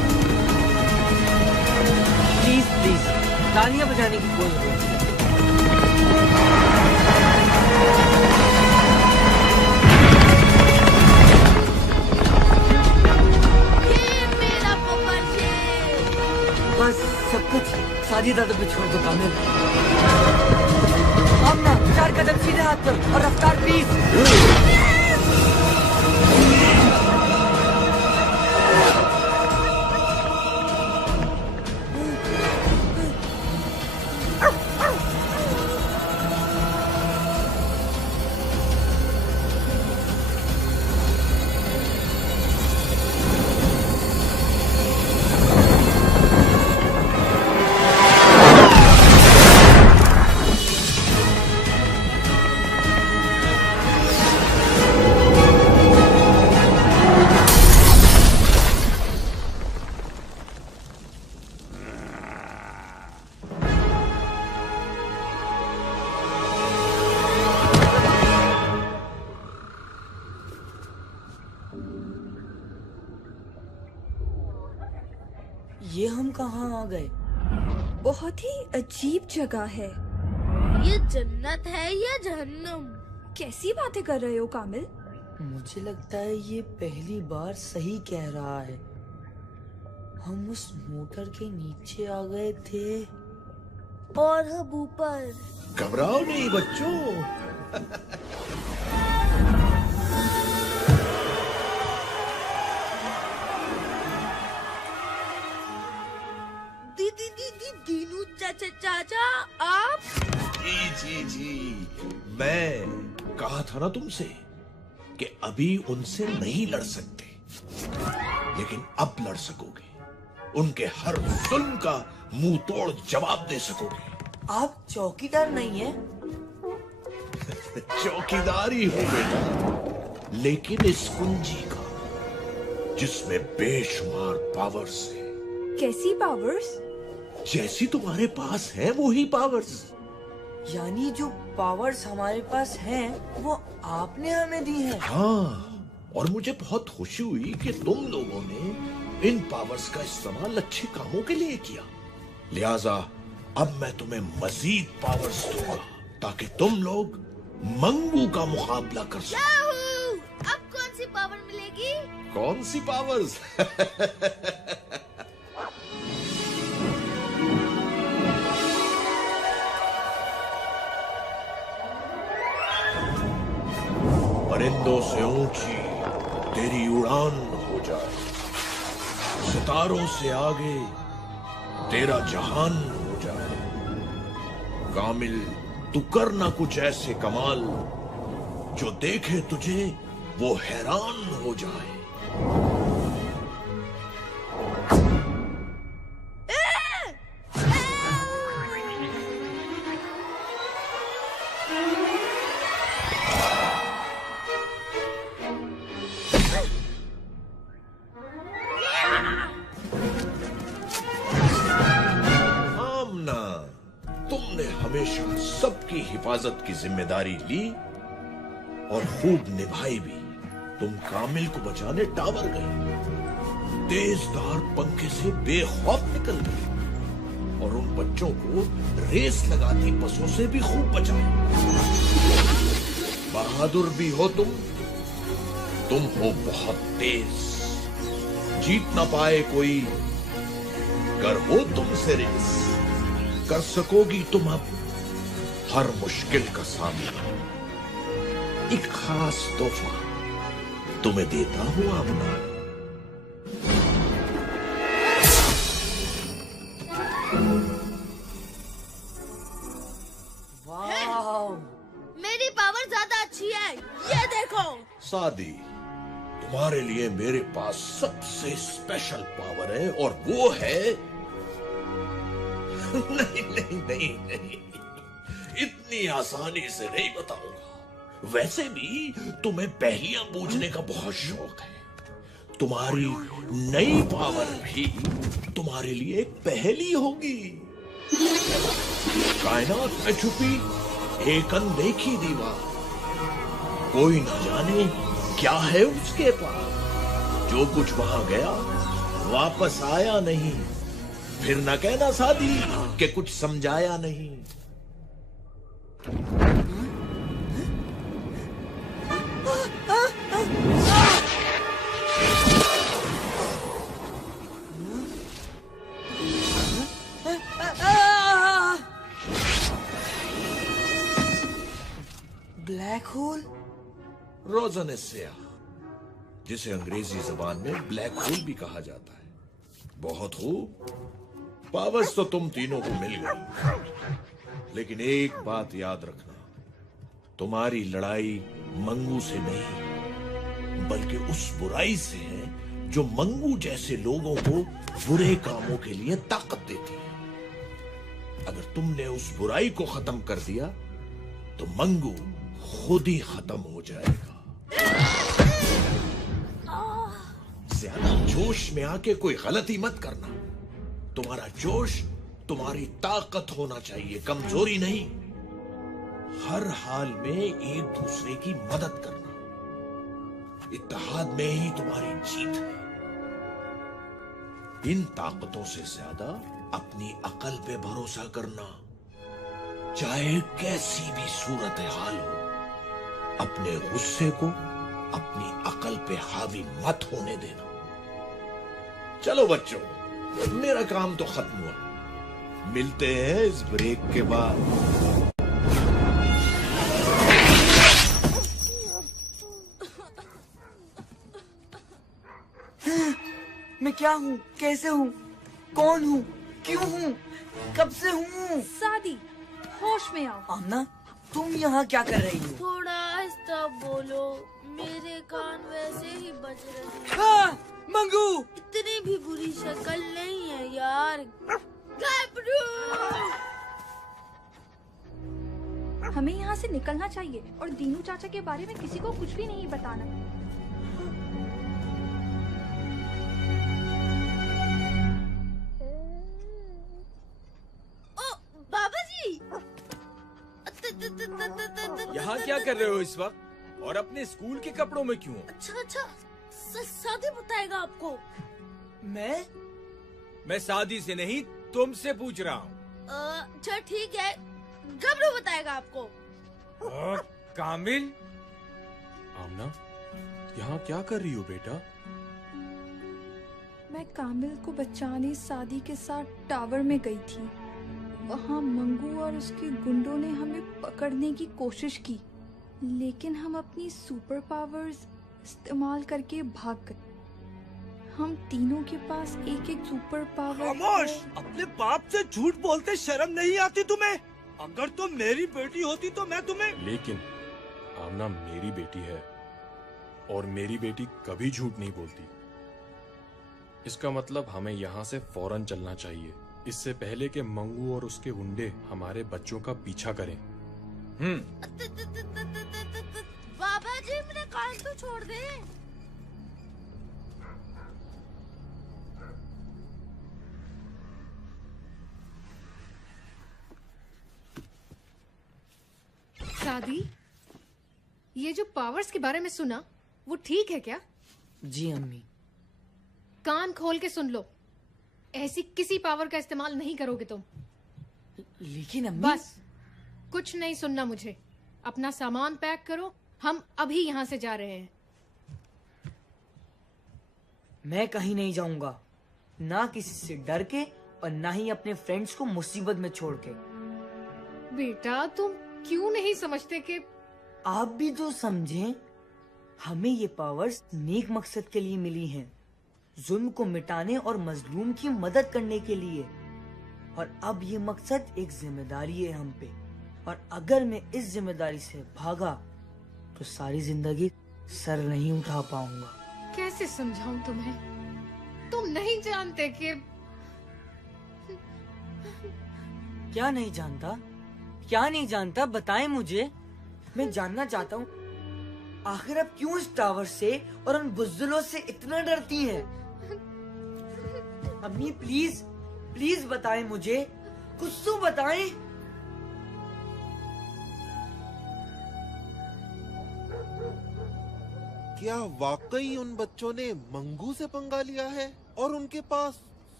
तालियां बजाने की कोई जरूरत नहीं। बस सब कुछ सादी दादा पे छोड़ दो कामिल। आमना 4 कदम सीधे हाथ पर और रफ्तार 20। ये हम कहाँ आ गए? बहुत ही अजीब जगह है। ये जन्नत है या जहन्नम? कैसी बातें कर रहे हो कामिल? मुझे लगता है ये पहली बार सही कह रहा है। हम उस मोटर के नीचे आ गए थे और हम ऊपर। घबराओ नहीं बच्चों। दीनू चाचा आप? जी मैं कहा था ना तुमसे कि अभी उनसे नहीं लड़ सकते, लेकिन अब लड़ सकोगे। उनके हर जुल्म का मुंह तोड़ जवाब दे सकोगे। आप चौकीदार नहीं है? चौकीदार ही हूं बेटा, लेकिन इस कुंजी का जिसमें बेशुमार पावर्स है। कैसी पावर्स? जैसी तुम्हारे पास है वो ही पावर्स। यानी जो पावर्स हमारे पास हैं वो आपने हमें दी हैं। हाँ, और मुझे बहुत खुशी हुई कि तुम लोगों ने इन पावर्स का इस्तेमाल अच्छे कामों के लिए किया। लिहाजा अब मैं तुम्हें मजीद पावर्स दूंगा ताकि तुम लोग मंगू का मुकाबला कर सको। अब कौन सी पावर मिलेगी? कौन सी पावर्स? परिंदों से ऊंची तेरी उड़ान हो जाए, सितारों से आगे तेरा जहान हो जाए। कामिल तू करना कुछ ऐसे कमाल जो देखे तुझे वो हैरान हो जाए। सबकी हिफाजत की जिम्मेदारी ली और खूब निभाई भी। तुम कामिल को बचाने टावर गई, तेजधार पंखे से बेखौफ निकल गई और उन बच्चों को रेस लगाती बसों से भी खूब बचाए। बहादुर भी हो तुम हो बहुत तेज, जीत ना पाए कोई। कर हो तुमसे रेस, कर सकोगी तुम अब हर मुश्किल का सामना। एक खास तोहफा तुम्हें देता हूं आमना। वाह, मेरी पावर ज्यादा अच्छी है, ये देखो। सादी, तुम्हारे लिए मेरे पास सबसे स्पेशल पावर है और वो है नहीं, इतनी आसानी से नहीं बताऊंगा। वैसे भी तुम्हें पहेलियां पूछने का बहुत शौक है। तुम्हारी नई पावर भी तुम्हारे लिए एक पहेली होगी। कायनात में छुपी एक अनदेखी दीवार, कोई न जाने क्या है उसके पास। जो कुछ वहां गया वापस आया नहीं, फिर न कहना सादी कि कुछ समझाया नहीं। Black hole? रोजन स्याह, जिसे अंग्रेजी जबान में ब्लैक होल भी कहा जाता है। बहुत खूब, पावर्स तो तुम तीनों को मिल गई, लेकिन एक बात याद रखना, तुम्हारी लड़ाई मंगू से नहीं बल्कि उस बुराई से है जो मंगू जैसे लोगों को बुरे कामों के लिए ताकत देती है। अगर तुमने उस बुराई को खत्म कर दिया तो मंगू खुद ही खत्म हो जाएगा। ज्यादा जोश में आके कोई गलती मत करना। तुम्हारा जोश तुम्हारी ताकत होना चाहिए, कमजोरी नहीं। हर हाल में एक दूसरे की मदद करना, इत्तेहाद में ही तुम्हारी जीत है। इन ताकतों से ज्यादा अपनी अकल पे भरोसा करना। चाहे कैसी भी सूरत हाल हो, अपने गुस्से को अपनी अकल पे हावी मत होने देना। चलो बच्चों, मेरा काम तो खत्म हुआ। मिलते हैं इस ब्रेक के बाद। मैं क्या हूँ, कैसे हूँ, कौन हूँ, क्यों हूँ, कब से हूँ? सादी, होश में आओ। आमना, तुम यहाँ क्या कर रही हो? थोड़ा आहिस्ता बोलो, मेरे कान वैसे ही बज रहे हैं। मंगू! इतनी भी बुरी शक्ल नहीं है यार। गबरू! हमें यहाँ से निकलना चाहिए और दीनू चाचा के बारे में किसी को कुछ भी नहीं बताना। ओ, बाबा जी! यहाँ क्या कर रहे हो इस वक्त? और अपने स्कूल के कपड़ों में क्यों? अच्छा, सादी बताएगा आपको। मैं शादी से नहीं, तुमसे पूछ रहा हूँ। अच्छा ठीक है, गबरू बताएगा आपको। कामिल? आमना, यहाँ क्या कर रही हो बेटा? मैं कामिल को बचाने सादी के साथ टावर में गई थी। वहाँ मंगू और उसके गुंडों ने हमें पकड़ने की कोशिश की, लेकिन हम अपनी सुपर पावर्स इस्तेमाल करके भाग गए। हम तीनों के पास एक एक सुपर पावर। खामोश! अपने बाप से झूठ बोलते शर्म नहीं आती तुम्हें? अगर तुम मेरी बेटी होती तो मैं तुम्हें। लेकिन आमना मेरी बेटी है और मेरी बेटी कभी झूठ नहीं बोलती। इसका मतलब हमें यहाँ से फौरन चलना चाहिए, इससे पहले कि मंगू और उसके गुंडे हमारे बच्चों का पीछा करें। बाबा जी, मेरा कान तो छोड़ दे। सादी, ये जो पावर्स के बारे में सुना, वो ठीक है क्या? जी अम्मी। कान खोल के सुन लो, ऐसी किसी पावर का इस्तेमाल नहीं करोगे तुम। लेकिन अम्मी। बस, कुछ नहीं सुनना मुझे। अपना सामान पैक करो, हम अभी यहाँ से जा रहे हैं। मैं कहीं नहीं जाऊंगा, ना किसी से डर के और ना ही अपने फ्रेंड्स को मुसीबत में छोड़ के। बेटा, तुम क्यों नहीं समझते कि आप भी तो समझें, हमें ये पावर्स नेक मकसद के लिए मिली हैं, जुल्म को मिटाने और मजलूम की मदद करने के लिए। और अब ये मकसद एक जिम्मेदारी है हम पे, और अगर मैं इस जिम्मेदारी से भागा तो सारी जिंदगी सर नहीं उठा पाऊंगा। कैसे समझाऊं तुम्हें? तुम नहीं जानते कि क्या नहीं जानता? क्या नहीं जानता, बताएं मुझे। मैं जानना चाहता हूँ, आखिर आप क्यों इस टावर से और उन बुज़दिलों से इतना डरती हैं? अम्मी प्लीज, प्लीज बताएं मुझे, कुछ तो बताएं। क्या वाकई उन बच्चों ने मंगू से पंगा लिया है और उनके पास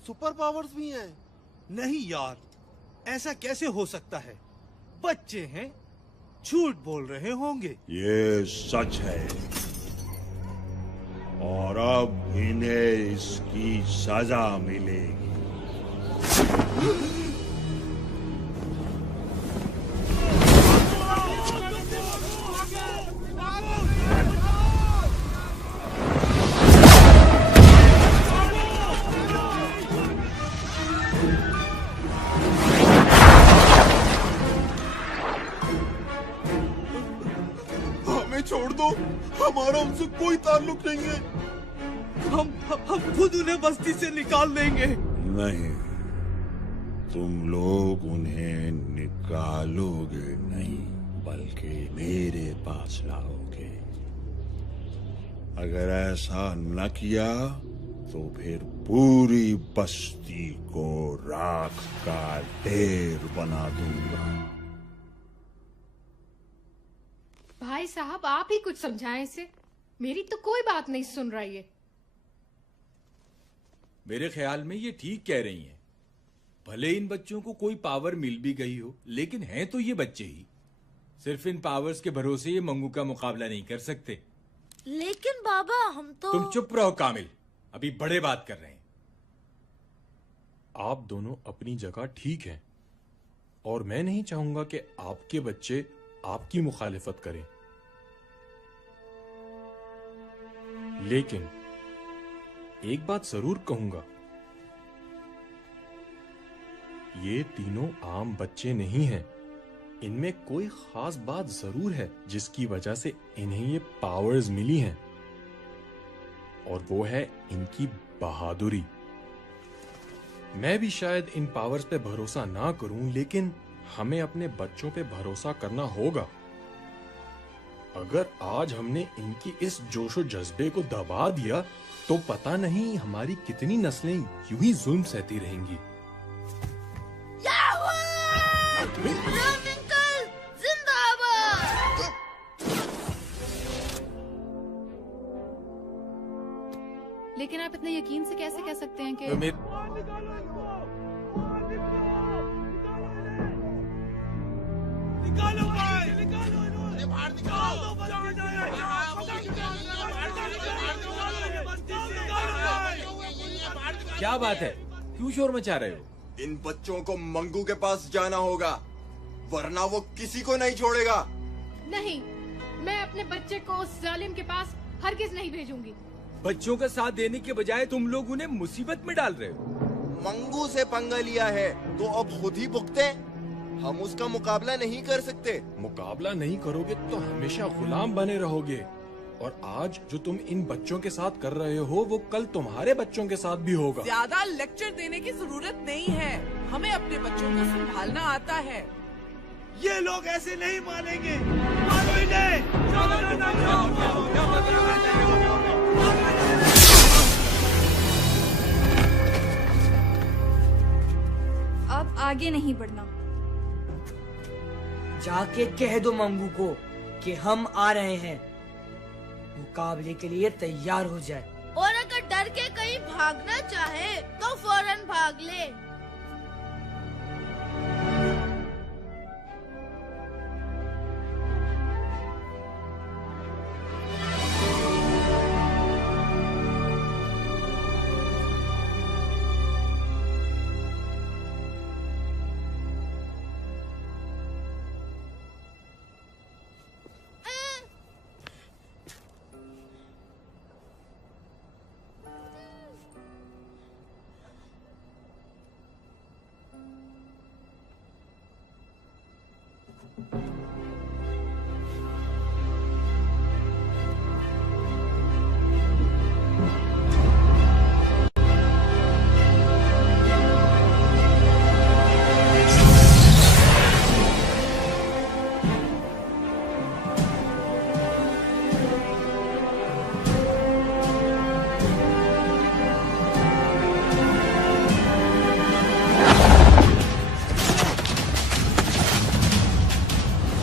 सुपर पावर्स भी हैं। नहीं यार, ऐसा कैसे हो सकता है? बच्चे हैं, झूठ बोल रहे होंगे। ये सच है और अब इन्हें इसकी सजा मिलेगी। छोड़ दो, हमारा उनसे कोई ताल्लुक नहीं है। हम खुद उन्हें बस्ती से निकाल देंगे। नहीं, तुम लोग उन्हें निकालोगे नहीं, बल्कि मेरे पास लाओगे। अगर ऐसा न किया तो फिर पूरी बस्ती को राख का ढेर बना दूंगा। भाई साहब, आप ही कुछ समझाएं इसे। मेरी तो कोई बात नहीं सुन रहा ये। मेरे ख्याल में ये ठीक कह रही हैं। भले इन बच्चों को कोई पावर मिल भी गई हो, लेकिन हैं तो ये बच्चे ही। सिर्फ इन पावर्स के भरोसे ये मंगू का मुकाबला नहीं कर सकते। लेकिन बाबा, हम तो... तुम चुप रहो कामिल, अभी बड़े बात कर रहे हैं। आप दोनों अपनी जगह ठीक हैं और मैं नहीं चाहूंगा कि आपके बच्चे आपकी मुखालिफत करें, लेकिन एक बात जरूर कहूंगा, ये तीनों आम बच्चे नहीं हैं। इनमें कोई खास बात जरूर है जिसकी वजह से इन्हें ये पावर्स मिली हैं, और वो है इनकी बहादुरी। मैं भी शायद इन पावर्स पे भरोसा ना करूं, लेकिन हमें अपने बच्चों पे भरोसा करना होगा। अगर आज हमने इनकी इस जोशो जज्बे को दबा दिया तो पता नहीं हमारी कितनी नस्लें यूं ही जुल्म सहती रहेंगी। लेकिन आप इतने यकीन से कैसे कह सकते हैं कि क्या बात है, क्यों शोर मचा रहे हो? इन बच्चों को मंगू के पास जाना होगा, वरना वो किसी को नहीं छोड़ेगा। नहीं, मैं अपने बच्चे को उस जालिम के पास हरगिज नहीं भेजूंगी। बच्चों का साथ देने के बजाय तुम लोग उन्हें मुसीबत में डाल रहे हो। मंगू से पंगा लिया है तो अब खुद ही भुगते। हम उसका मुकाबला नहीं कर सकते। मुकाबला नहीं करोगे तो हमेशा गुलाम बने रहोगे, और आज जो तुम इन बच्चों के साथ कर रहे हो वो कल तुम्हारे बच्चों के साथ भी होगा। ज्यादा लेक्चर देने की जरूरत नहीं है, हमें अपने बच्चों को संभालना आता है। ये लोग ऐसे नहीं मानेंगे। मारो इन्हें। अब आगे नहीं बढ़ना। जाके कह दो मंगू को कि हम आ रहे हैं, मुकाबले के लिए तैयार हो जाए। और अगर डर के कहीं भागना चाहे तो फौरन भाग ले।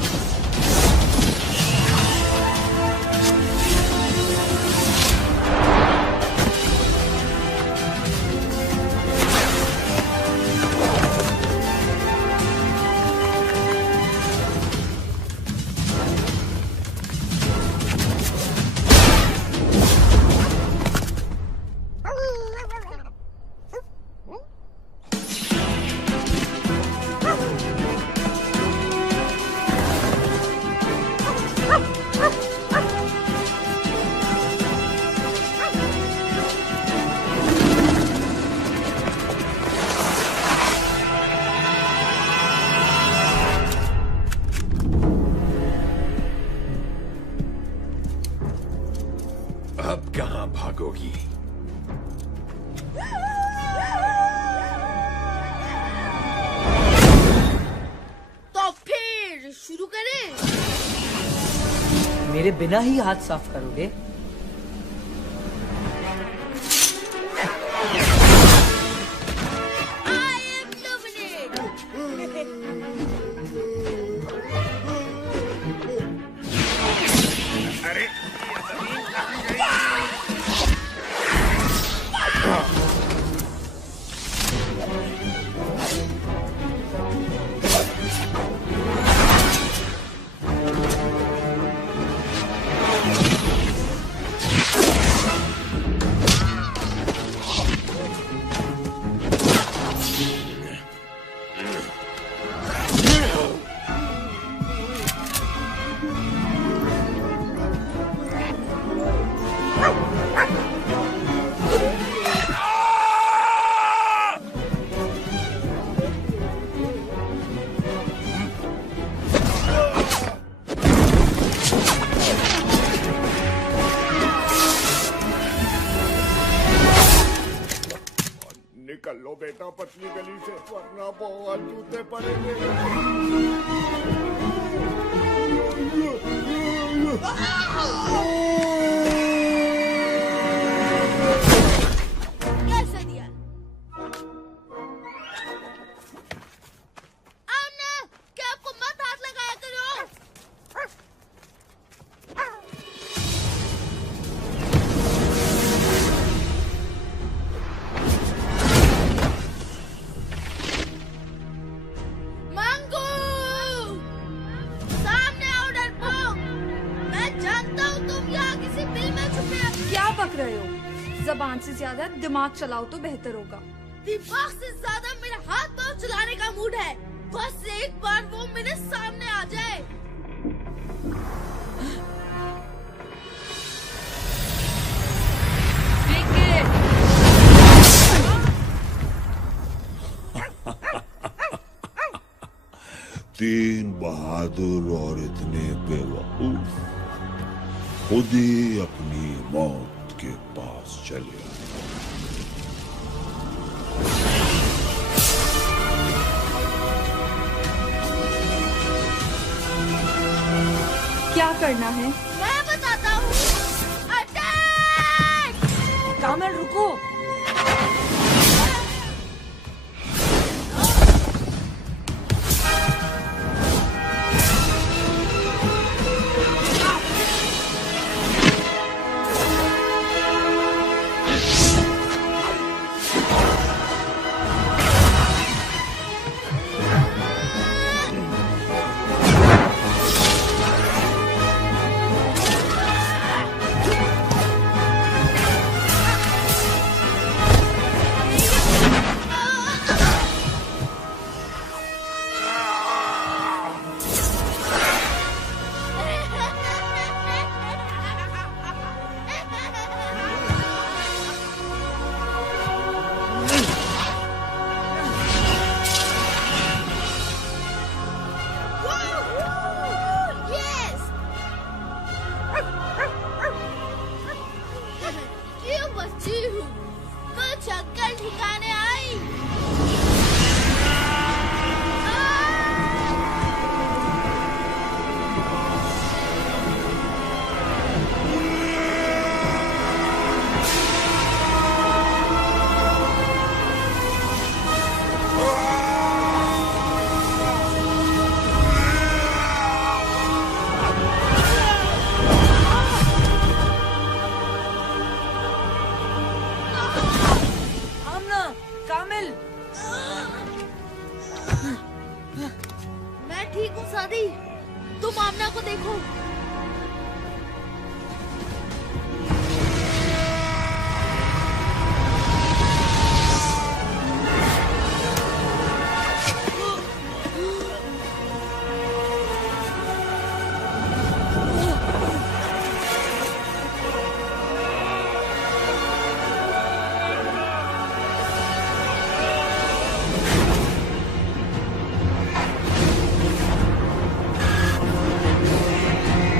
होगी। तो फिर शुरू करें? मेरे बिना ही हाथ साफ करोगे? निकल लो बेटा पतली गली से, वरना बहुत जूते पड़ेंगे। कैसे दिया? आमना, क्या आपको मत हाथ लगाया करो? मंगू! सामने आओ डरपोक! मैं जानता हूँ तुम यहाँ किसी बिल में छुपे हो। क्या बक रहे हो? जबान से ज्यादा दिमाग चलाओ तो बेहतर होगा। दिमाग से ज्यादा मेरा हाथ पांव चलाने का मूड है। बस एक बार वो मेरे सामने आ जाए। तीन बहादुर और इतने बेवकूफ खुद ही अपनी मौत के पास चले आए। क्या करना है? मैं बताता हूँ। अटैक! कामिल रुको। सादी, तुम आमना को देखो।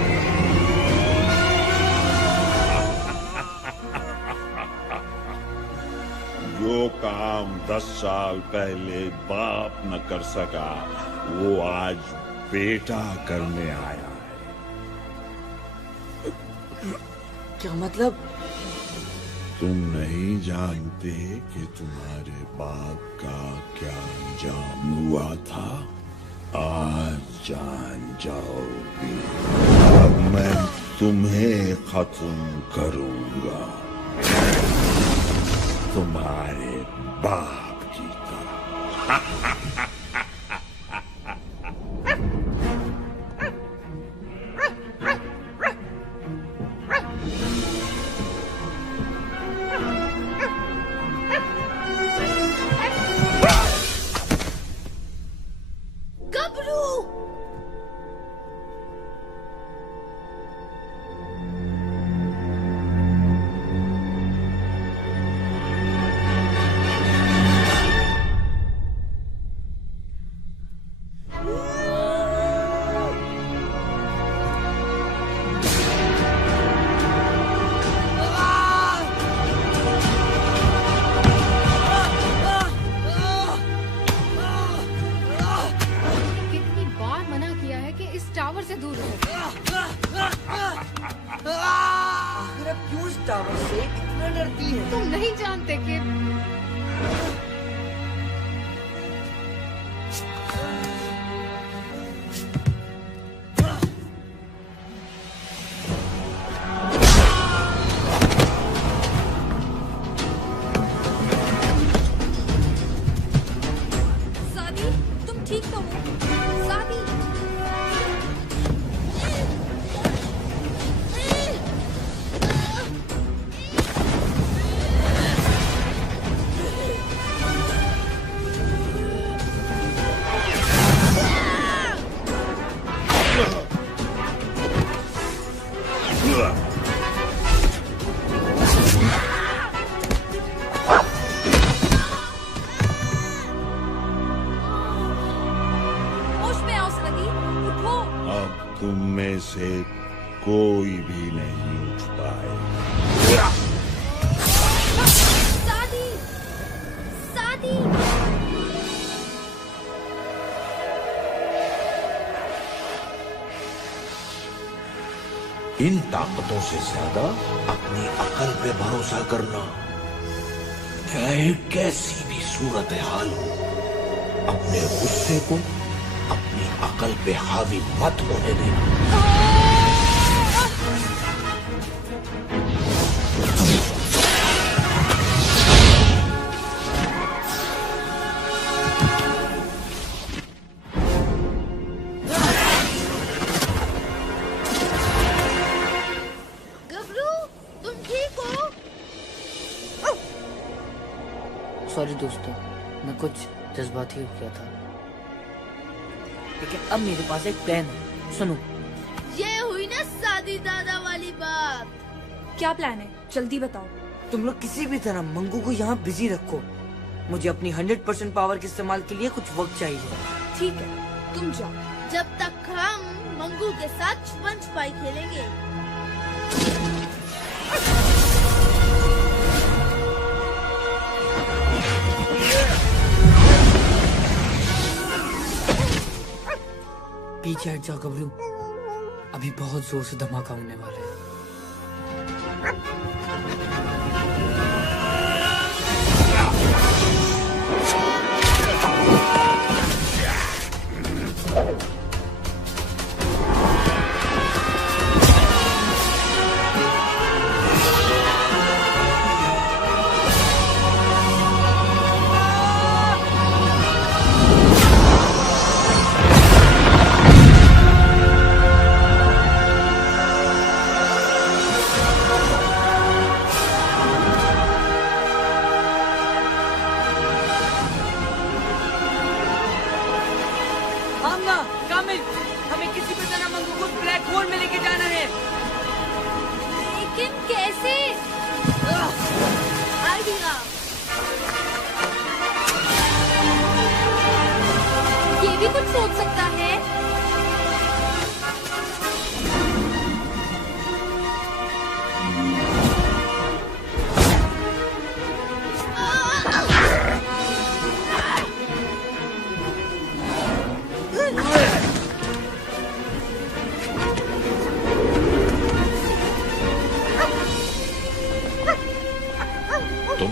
साल पहले बाप न कर सका वो आज बेटा करने आया है। क्या मतलब? तुम नहीं जानते कि तुम्हारे बाप का क्या अंजाम हुआ था? आज जान जाओगे। अब मैं तुम्हें खत्म करूंगा, तुम्हारे बाप की तरह। से कोई भी नहीं उठ पाए। सादी, सादी। इन ताकतों से ज्यादा अपनी अकल पे भरोसा करना, चाहे कैसी भी सूरत हाल हो, अपने गुस्से को अपनी अकल पे हावी मत होने देना। सॉरी दोस्तों, मैं कुछ जज्बाती हो गया था, लेकिन अब मेरे पास एक प्लान है। सुनो, ये हुई ना सादी दादा वाली बात। क्या प्लान है, जल्दी बताओ। तुम लोग किसी भी तरह मंगू को यहाँ बिजी रखो। मुझे अपनी 100% पावर के इस्तेमाल के लिए कुछ वक्त चाहिए। ठीक है, तुम जाओ। जब तक हम मंगू के साथ छुपन छुपाई खेलेंगे। पीछे हट जाओ गबरू, अभी बहुत जोर से धमाका होने वाला है। हमें किसी भी तरह मंगू को ब्लैक होल में लेके जाना है। लेकिन कैसे? आइडिया। ये भी कुछ सोच सकता है।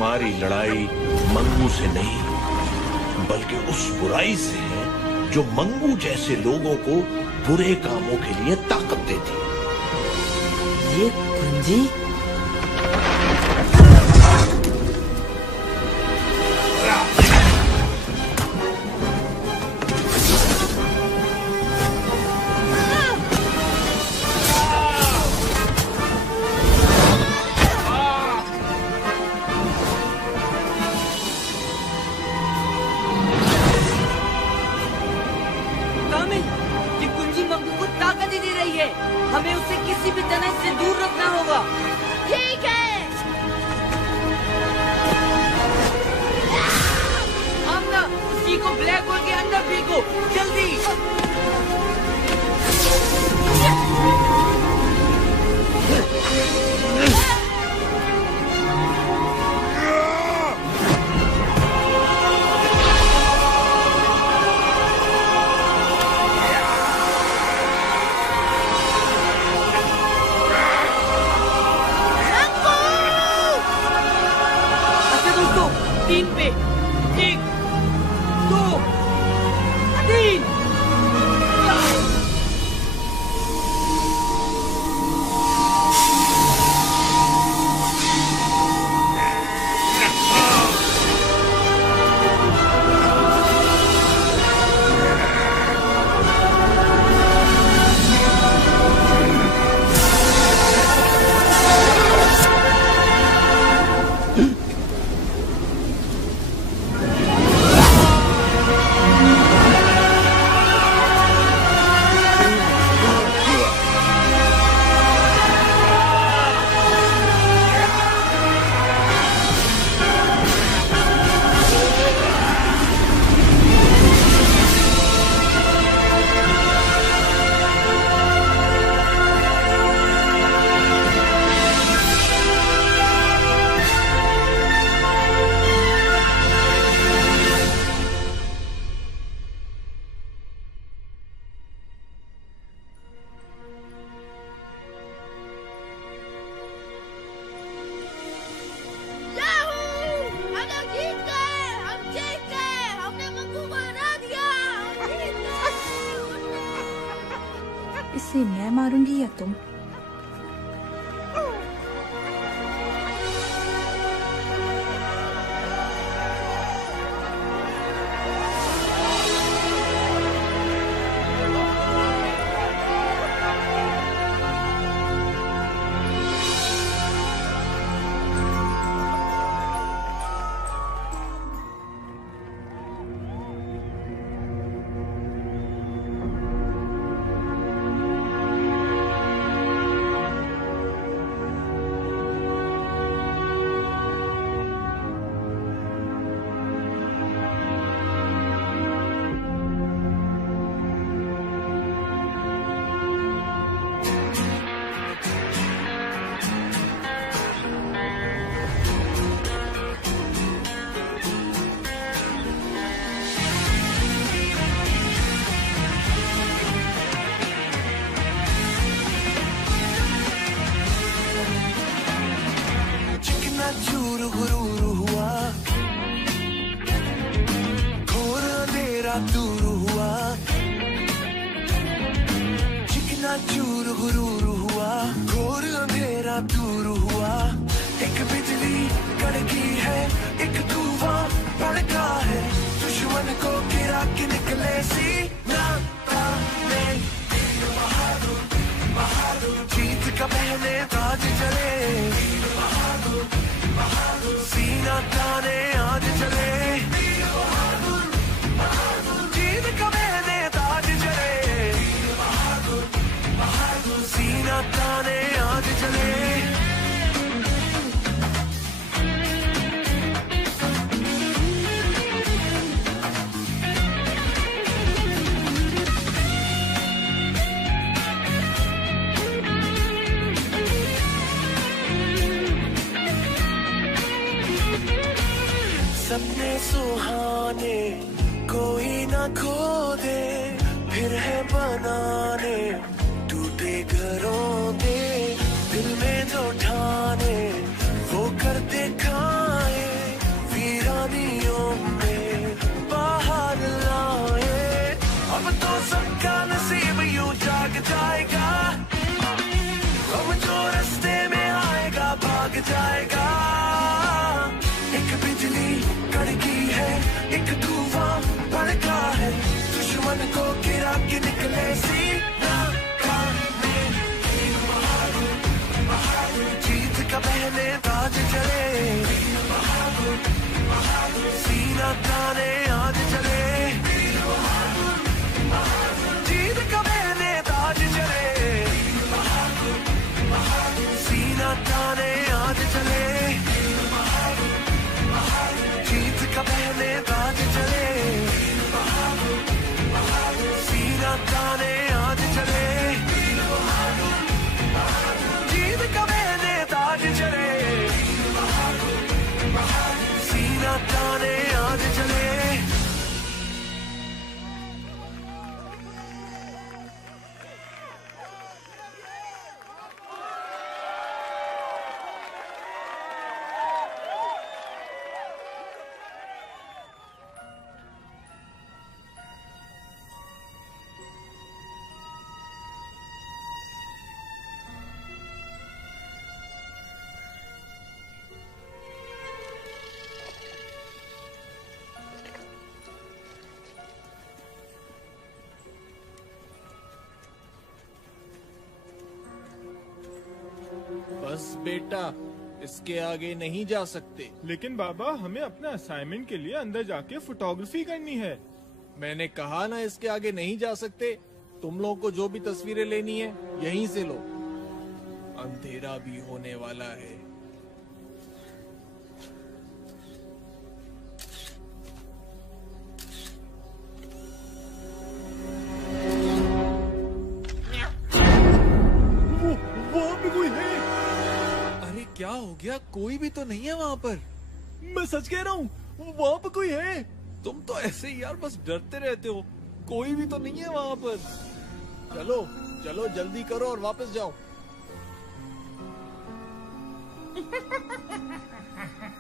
हमारी लड़ाई मंगू से नहीं, बल्कि उस बुराई से है जो मंगू जैसे लोगों को बुरे कामों के लिए ताकत देती है। ये कुंजी? हमें उसे किसी भी तरह से दूर रखना होगा। ठीक है। आमना, उसी को ब्लैक होल के अंदर फेंको, जल्दी। इसे मैं मारूंगी या तुम? चूर गुरूर हुआ, घोर अंधेरा दूर हुआ, चिकना चूर गुरूर हुआ, घोर अंधेरा दूर हुआ। एक बिजली कड़की है, एक तूफान भड़का है, दुश्मन को गिरा के निकले सीना ताने। बहादुर बहादुर जीत का पहने ताज चले, सीना ताने आज चले। जीत का मैंने ताज चले, सीना ताने आज चले। सपने सुहाने कोई ना खो दे, फिर है बनाने टूटे घरों दे। दिल में जो ठाने वो कर दिखाए, बेटा, इसके आगे नहीं जा सकते। लेकिन बाबा, हमें अपने असाइनमेंट के लिए अंदर जाके फोटोग्राफी करनी है। मैंने कहा ना इसके आगे नहीं जा सकते। तुम लोगों को जो भी तस्वीरें लेनी है यहीं से लो। अंधेरा भी होने वाला है। वहाँ पे कोई है। अरे क्या हो गया? कोई भी तो नहीं है वहाँ पर। मैं सच कह रहा हूँ, वहाँ पे कोई है। तुम तो ऐसे ही यार बस डरते रहते हो। कोई भी तो नहीं है वहाँ पर। चलो चलो जल्दी करो और वापस जाओ।